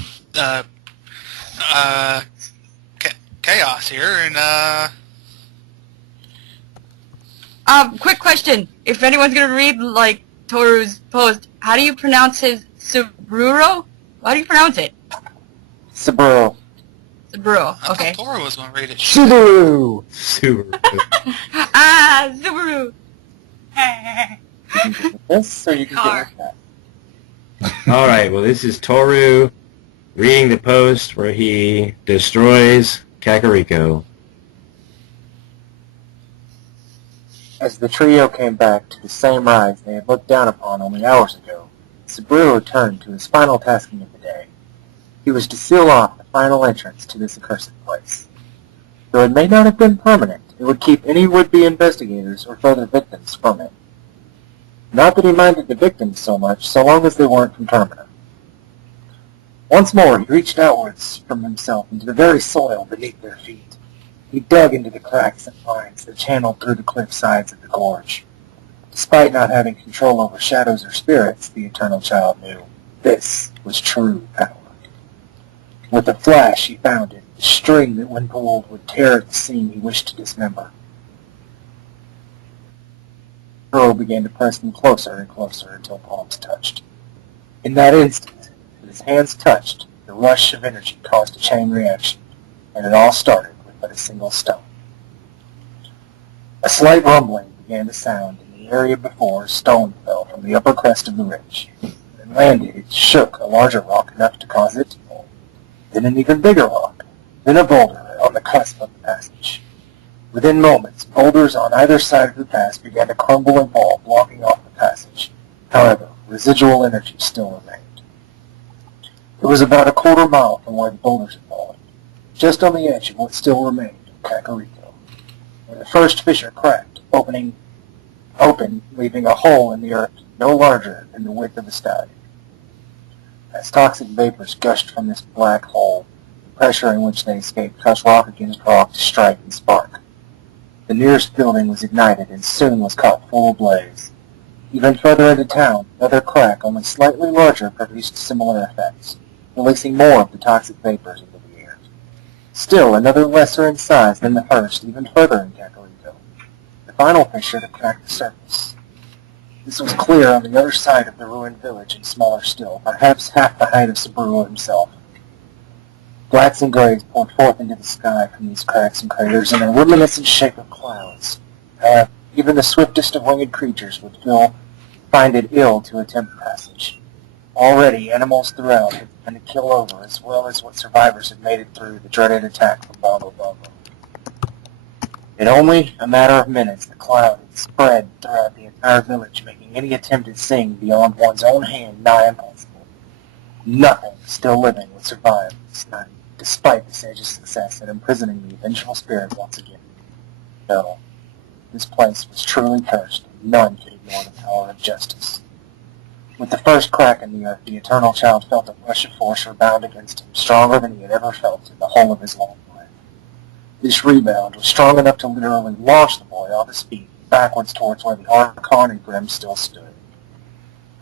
chaos here, and quick question. If anyone's gonna read, like, Toru's post, how do you pronounce his Subruro? How do you pronounce it? Saburo. Subaru, I okay. thought Toru was going to read it. Subaru! Subaru! This, or you can Car. get like that. All right, well, this is Toru reading the post where he destroys Kakariko. As the trio came back to the same rise they had looked down upon only hours ago, Saburo returned to his final tasking of the day. He was to seal off the final entrance to this accursed place. Though it may not have been permanent, it would keep any would-be investigators or further victims from it. Not that he minded the victims so much, so long as they weren't from Termina. Once more he reached outwards from himself into the very soil beneath their feet. He dug into the cracks and lines that channeled through the cliff sides of the gorge. Despite not having control over shadows or spirits, the Eternal Child knew this was true power. With a flash he found it, the string that when pulled would tear at the seam he wished to dismember. Ro began to press them closer and closer until palms touched. In that instant, as his hands touched, the rush of energy caused a chain reaction, and it all started with but a single stone. A slight rumbling began to sound in the area before a stone fell from the upper crest of the ridge. When it landed, it shook a larger rock enough to cause it to fall. Then an even bigger rock, then a boulder on the cusp of the passage. Within moments, boulders on either side of the pass began to crumble and fall, blocking off the passage. However, residual energy still remained. It was about a quarter mile from where the boulders had fallen, just on the edge of what still remained of Kakariko, when the first fissure cracked, open, leaving a hole in the earth no larger than the width of a stallion. As toxic vapors gushed from this black hole, the pressure in which they escaped caused rock against rock to strike and spark. The nearest building was ignited and soon was caught full ablaze. Even further into town, another crack, only slightly larger, produced similar effects, releasing more of the toxic vapors into the air. Still, another lesser in size than the first, even further in Kakariko. The final fissure to crack the surface. This was clear on the other side of the ruined village and smaller still, perhaps half the height of Saburo himself. Blacks and grays poured forth into the sky from these cracks and craters in a reminiscent shape of clouds. However, even the swiftest of winged creatures would find it ill to attempt passage. Already, animals throughout had begun to kill over, as well as what survivors had made it through the dreaded attack from Bongo Bongo. In only a matter of minutes, the cloud had spread throughout the entire village, making any attempt at seeing beyond one's own hand nigh impossible. Nothing still living would survive this night, despite the sage's success at imprisoning the vengeful spirit once again. No, this place was truly cursed, and none could ignore the power of justice. With the first crack in the earth, the Eternal Child felt a rush of force rebound against him, stronger than he had ever felt in the whole of his long life. This rebound was strong enough to literally launch the boy off his feet, backwards towards where the Archon and Grim still stood.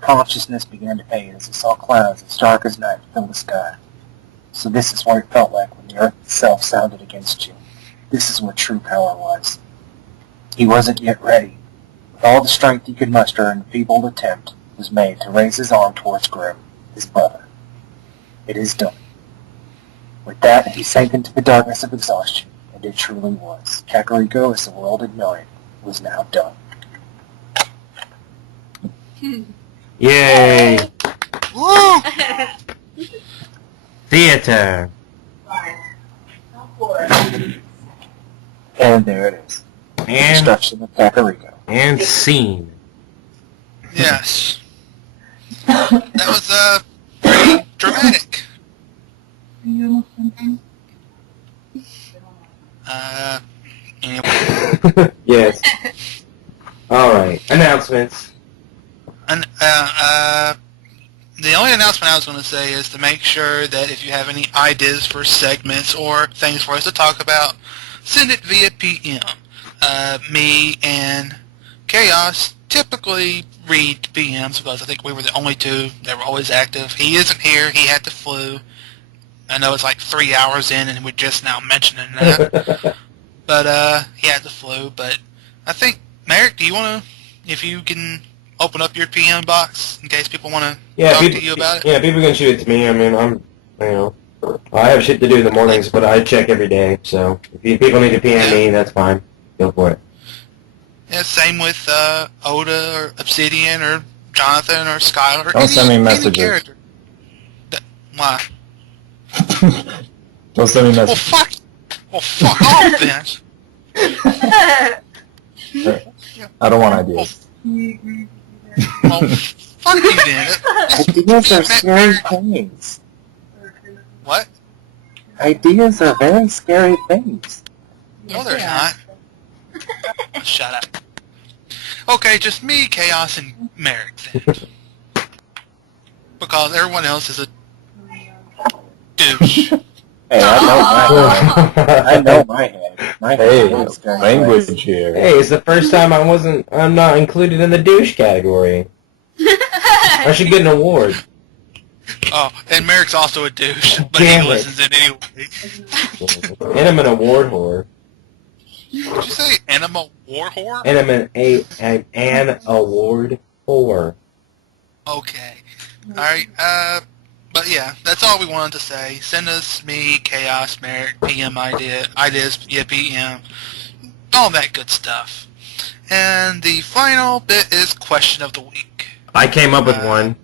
Consciousness began to fade as he saw clouds as dark as night fill the sky. So this is what it felt like when the earth itself sounded against you. This is what true power was. He wasn't yet ready. With all the strength he could muster, an enfeebled attempt was made to raise his arm towards Grim, his brother. It is done. With that, he sank into the darkness of exhaustion, and it truly was. Kakariko, as the world had known it, was now done. Yay! Woo! Theater! And there it is. The And, destruction of Kakariko. and scene. Yes. That was, pretty dramatic. Anyway. Yes. All right. Announcements. And, the only announcement I was going to say is to make sure that if you have any ideas for segments or things for us to talk about, send it via PM. Me and Chaos typically read PMs because I think we were the only two that were always active. He isn't here. He had the flu. I know it's like 3 hours in and we're just now mentioning that. But he had the flu. But I think, Merrick, do you want to, if you can open up your PM box in case people want to talk to you about it? Yeah, people can shoot it to me. I mean, I have shit to do in the mornings, but I check every day. So if people need to PM me, that's fine. Go for it. Yeah, same with Oda or Obsidian or Jonathan or Skylar. Don't send me messages. Any character. Why? Don't send me Well, messages. fuck off then. I don't want ideas. Well, fuck you then. Ideas are scary things. What? Ideas are very scary things. No, they're not. Shut up. Okay, just me, Chaos, and Merrick then. Because everyone else is a douche. Hey, I know my head. My Hey, head is very language here. Hey, it's the first time I'm not included in the douche category. I should get an award. Oh, and Merrick's also a douche, but Damn he it. listens in anyway. And I'm an award whore. Did you say animal war whore? And I'm an award whore. Okay. Alright, but yeah, that's all we wanted to say. Send us, me, Chaos, Merrick, PM ideas via PM, all that good stuff. And the final bit is question of the week. I came up with one.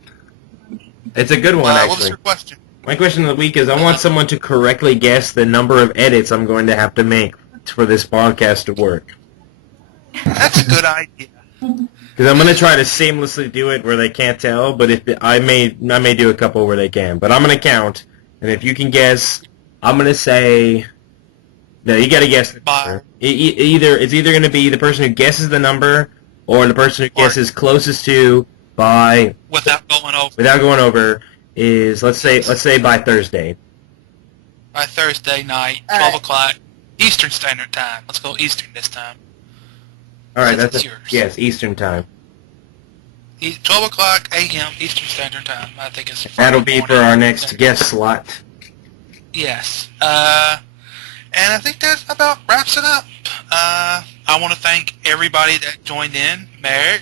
It's a good one, What was actually. your question? My question of the week is, I want someone to correctly guess the number of edits I'm going to have to make for this podcast to work. That's a good idea. Because I'm going to try to seamlessly do it where they can't tell, but if I may do a couple where they can. But I'm going to count, and if you can guess, I'm going to say... No, you got to guess the number. It's either going to be the person who guesses the number, or the person who guesses closest to by... Without going over. Is, let's say by Thursday. By Thursday night, 12 o'clock, Eastern Standard Time. Let's go Eastern this time. All right, Since that's it's yours. yes, Eastern time. 12 o'clock a.m. Eastern Standard Time. I think it's That'll be for our next guest slot. Yes. And I think that about wraps it up. I want to thank everybody that joined in. Merrick,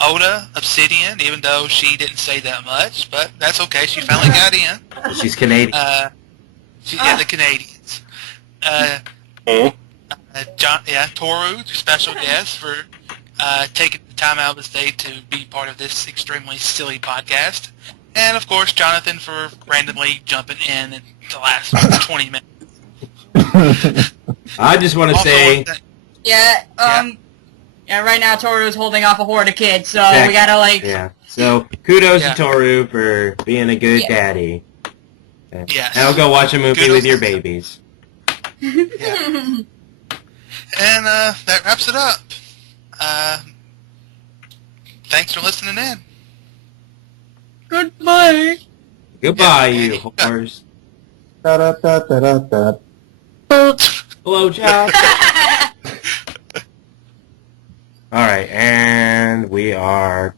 Oda, Obsidian, even though she didn't say that much, but that's okay. She finally got in. She's Canadian. The Canadians. Toru, special guest for taking the time out of his day to be part of this extremely silly podcast. And, of course, Jonathan for randomly jumping in the last 20 minutes. I just want to say... right now Toru's holding off a horde of kids, so Exactly. we gotta, like... Yeah, so kudos to Toru for being a good daddy. Yes. Now go watch a movie with your babies. Yeah. And that wraps it up. Thanks for listening in. Goodbye. Goodbye, you whores. Da-da-da-da-da-da. Blowjob. Alright, and we are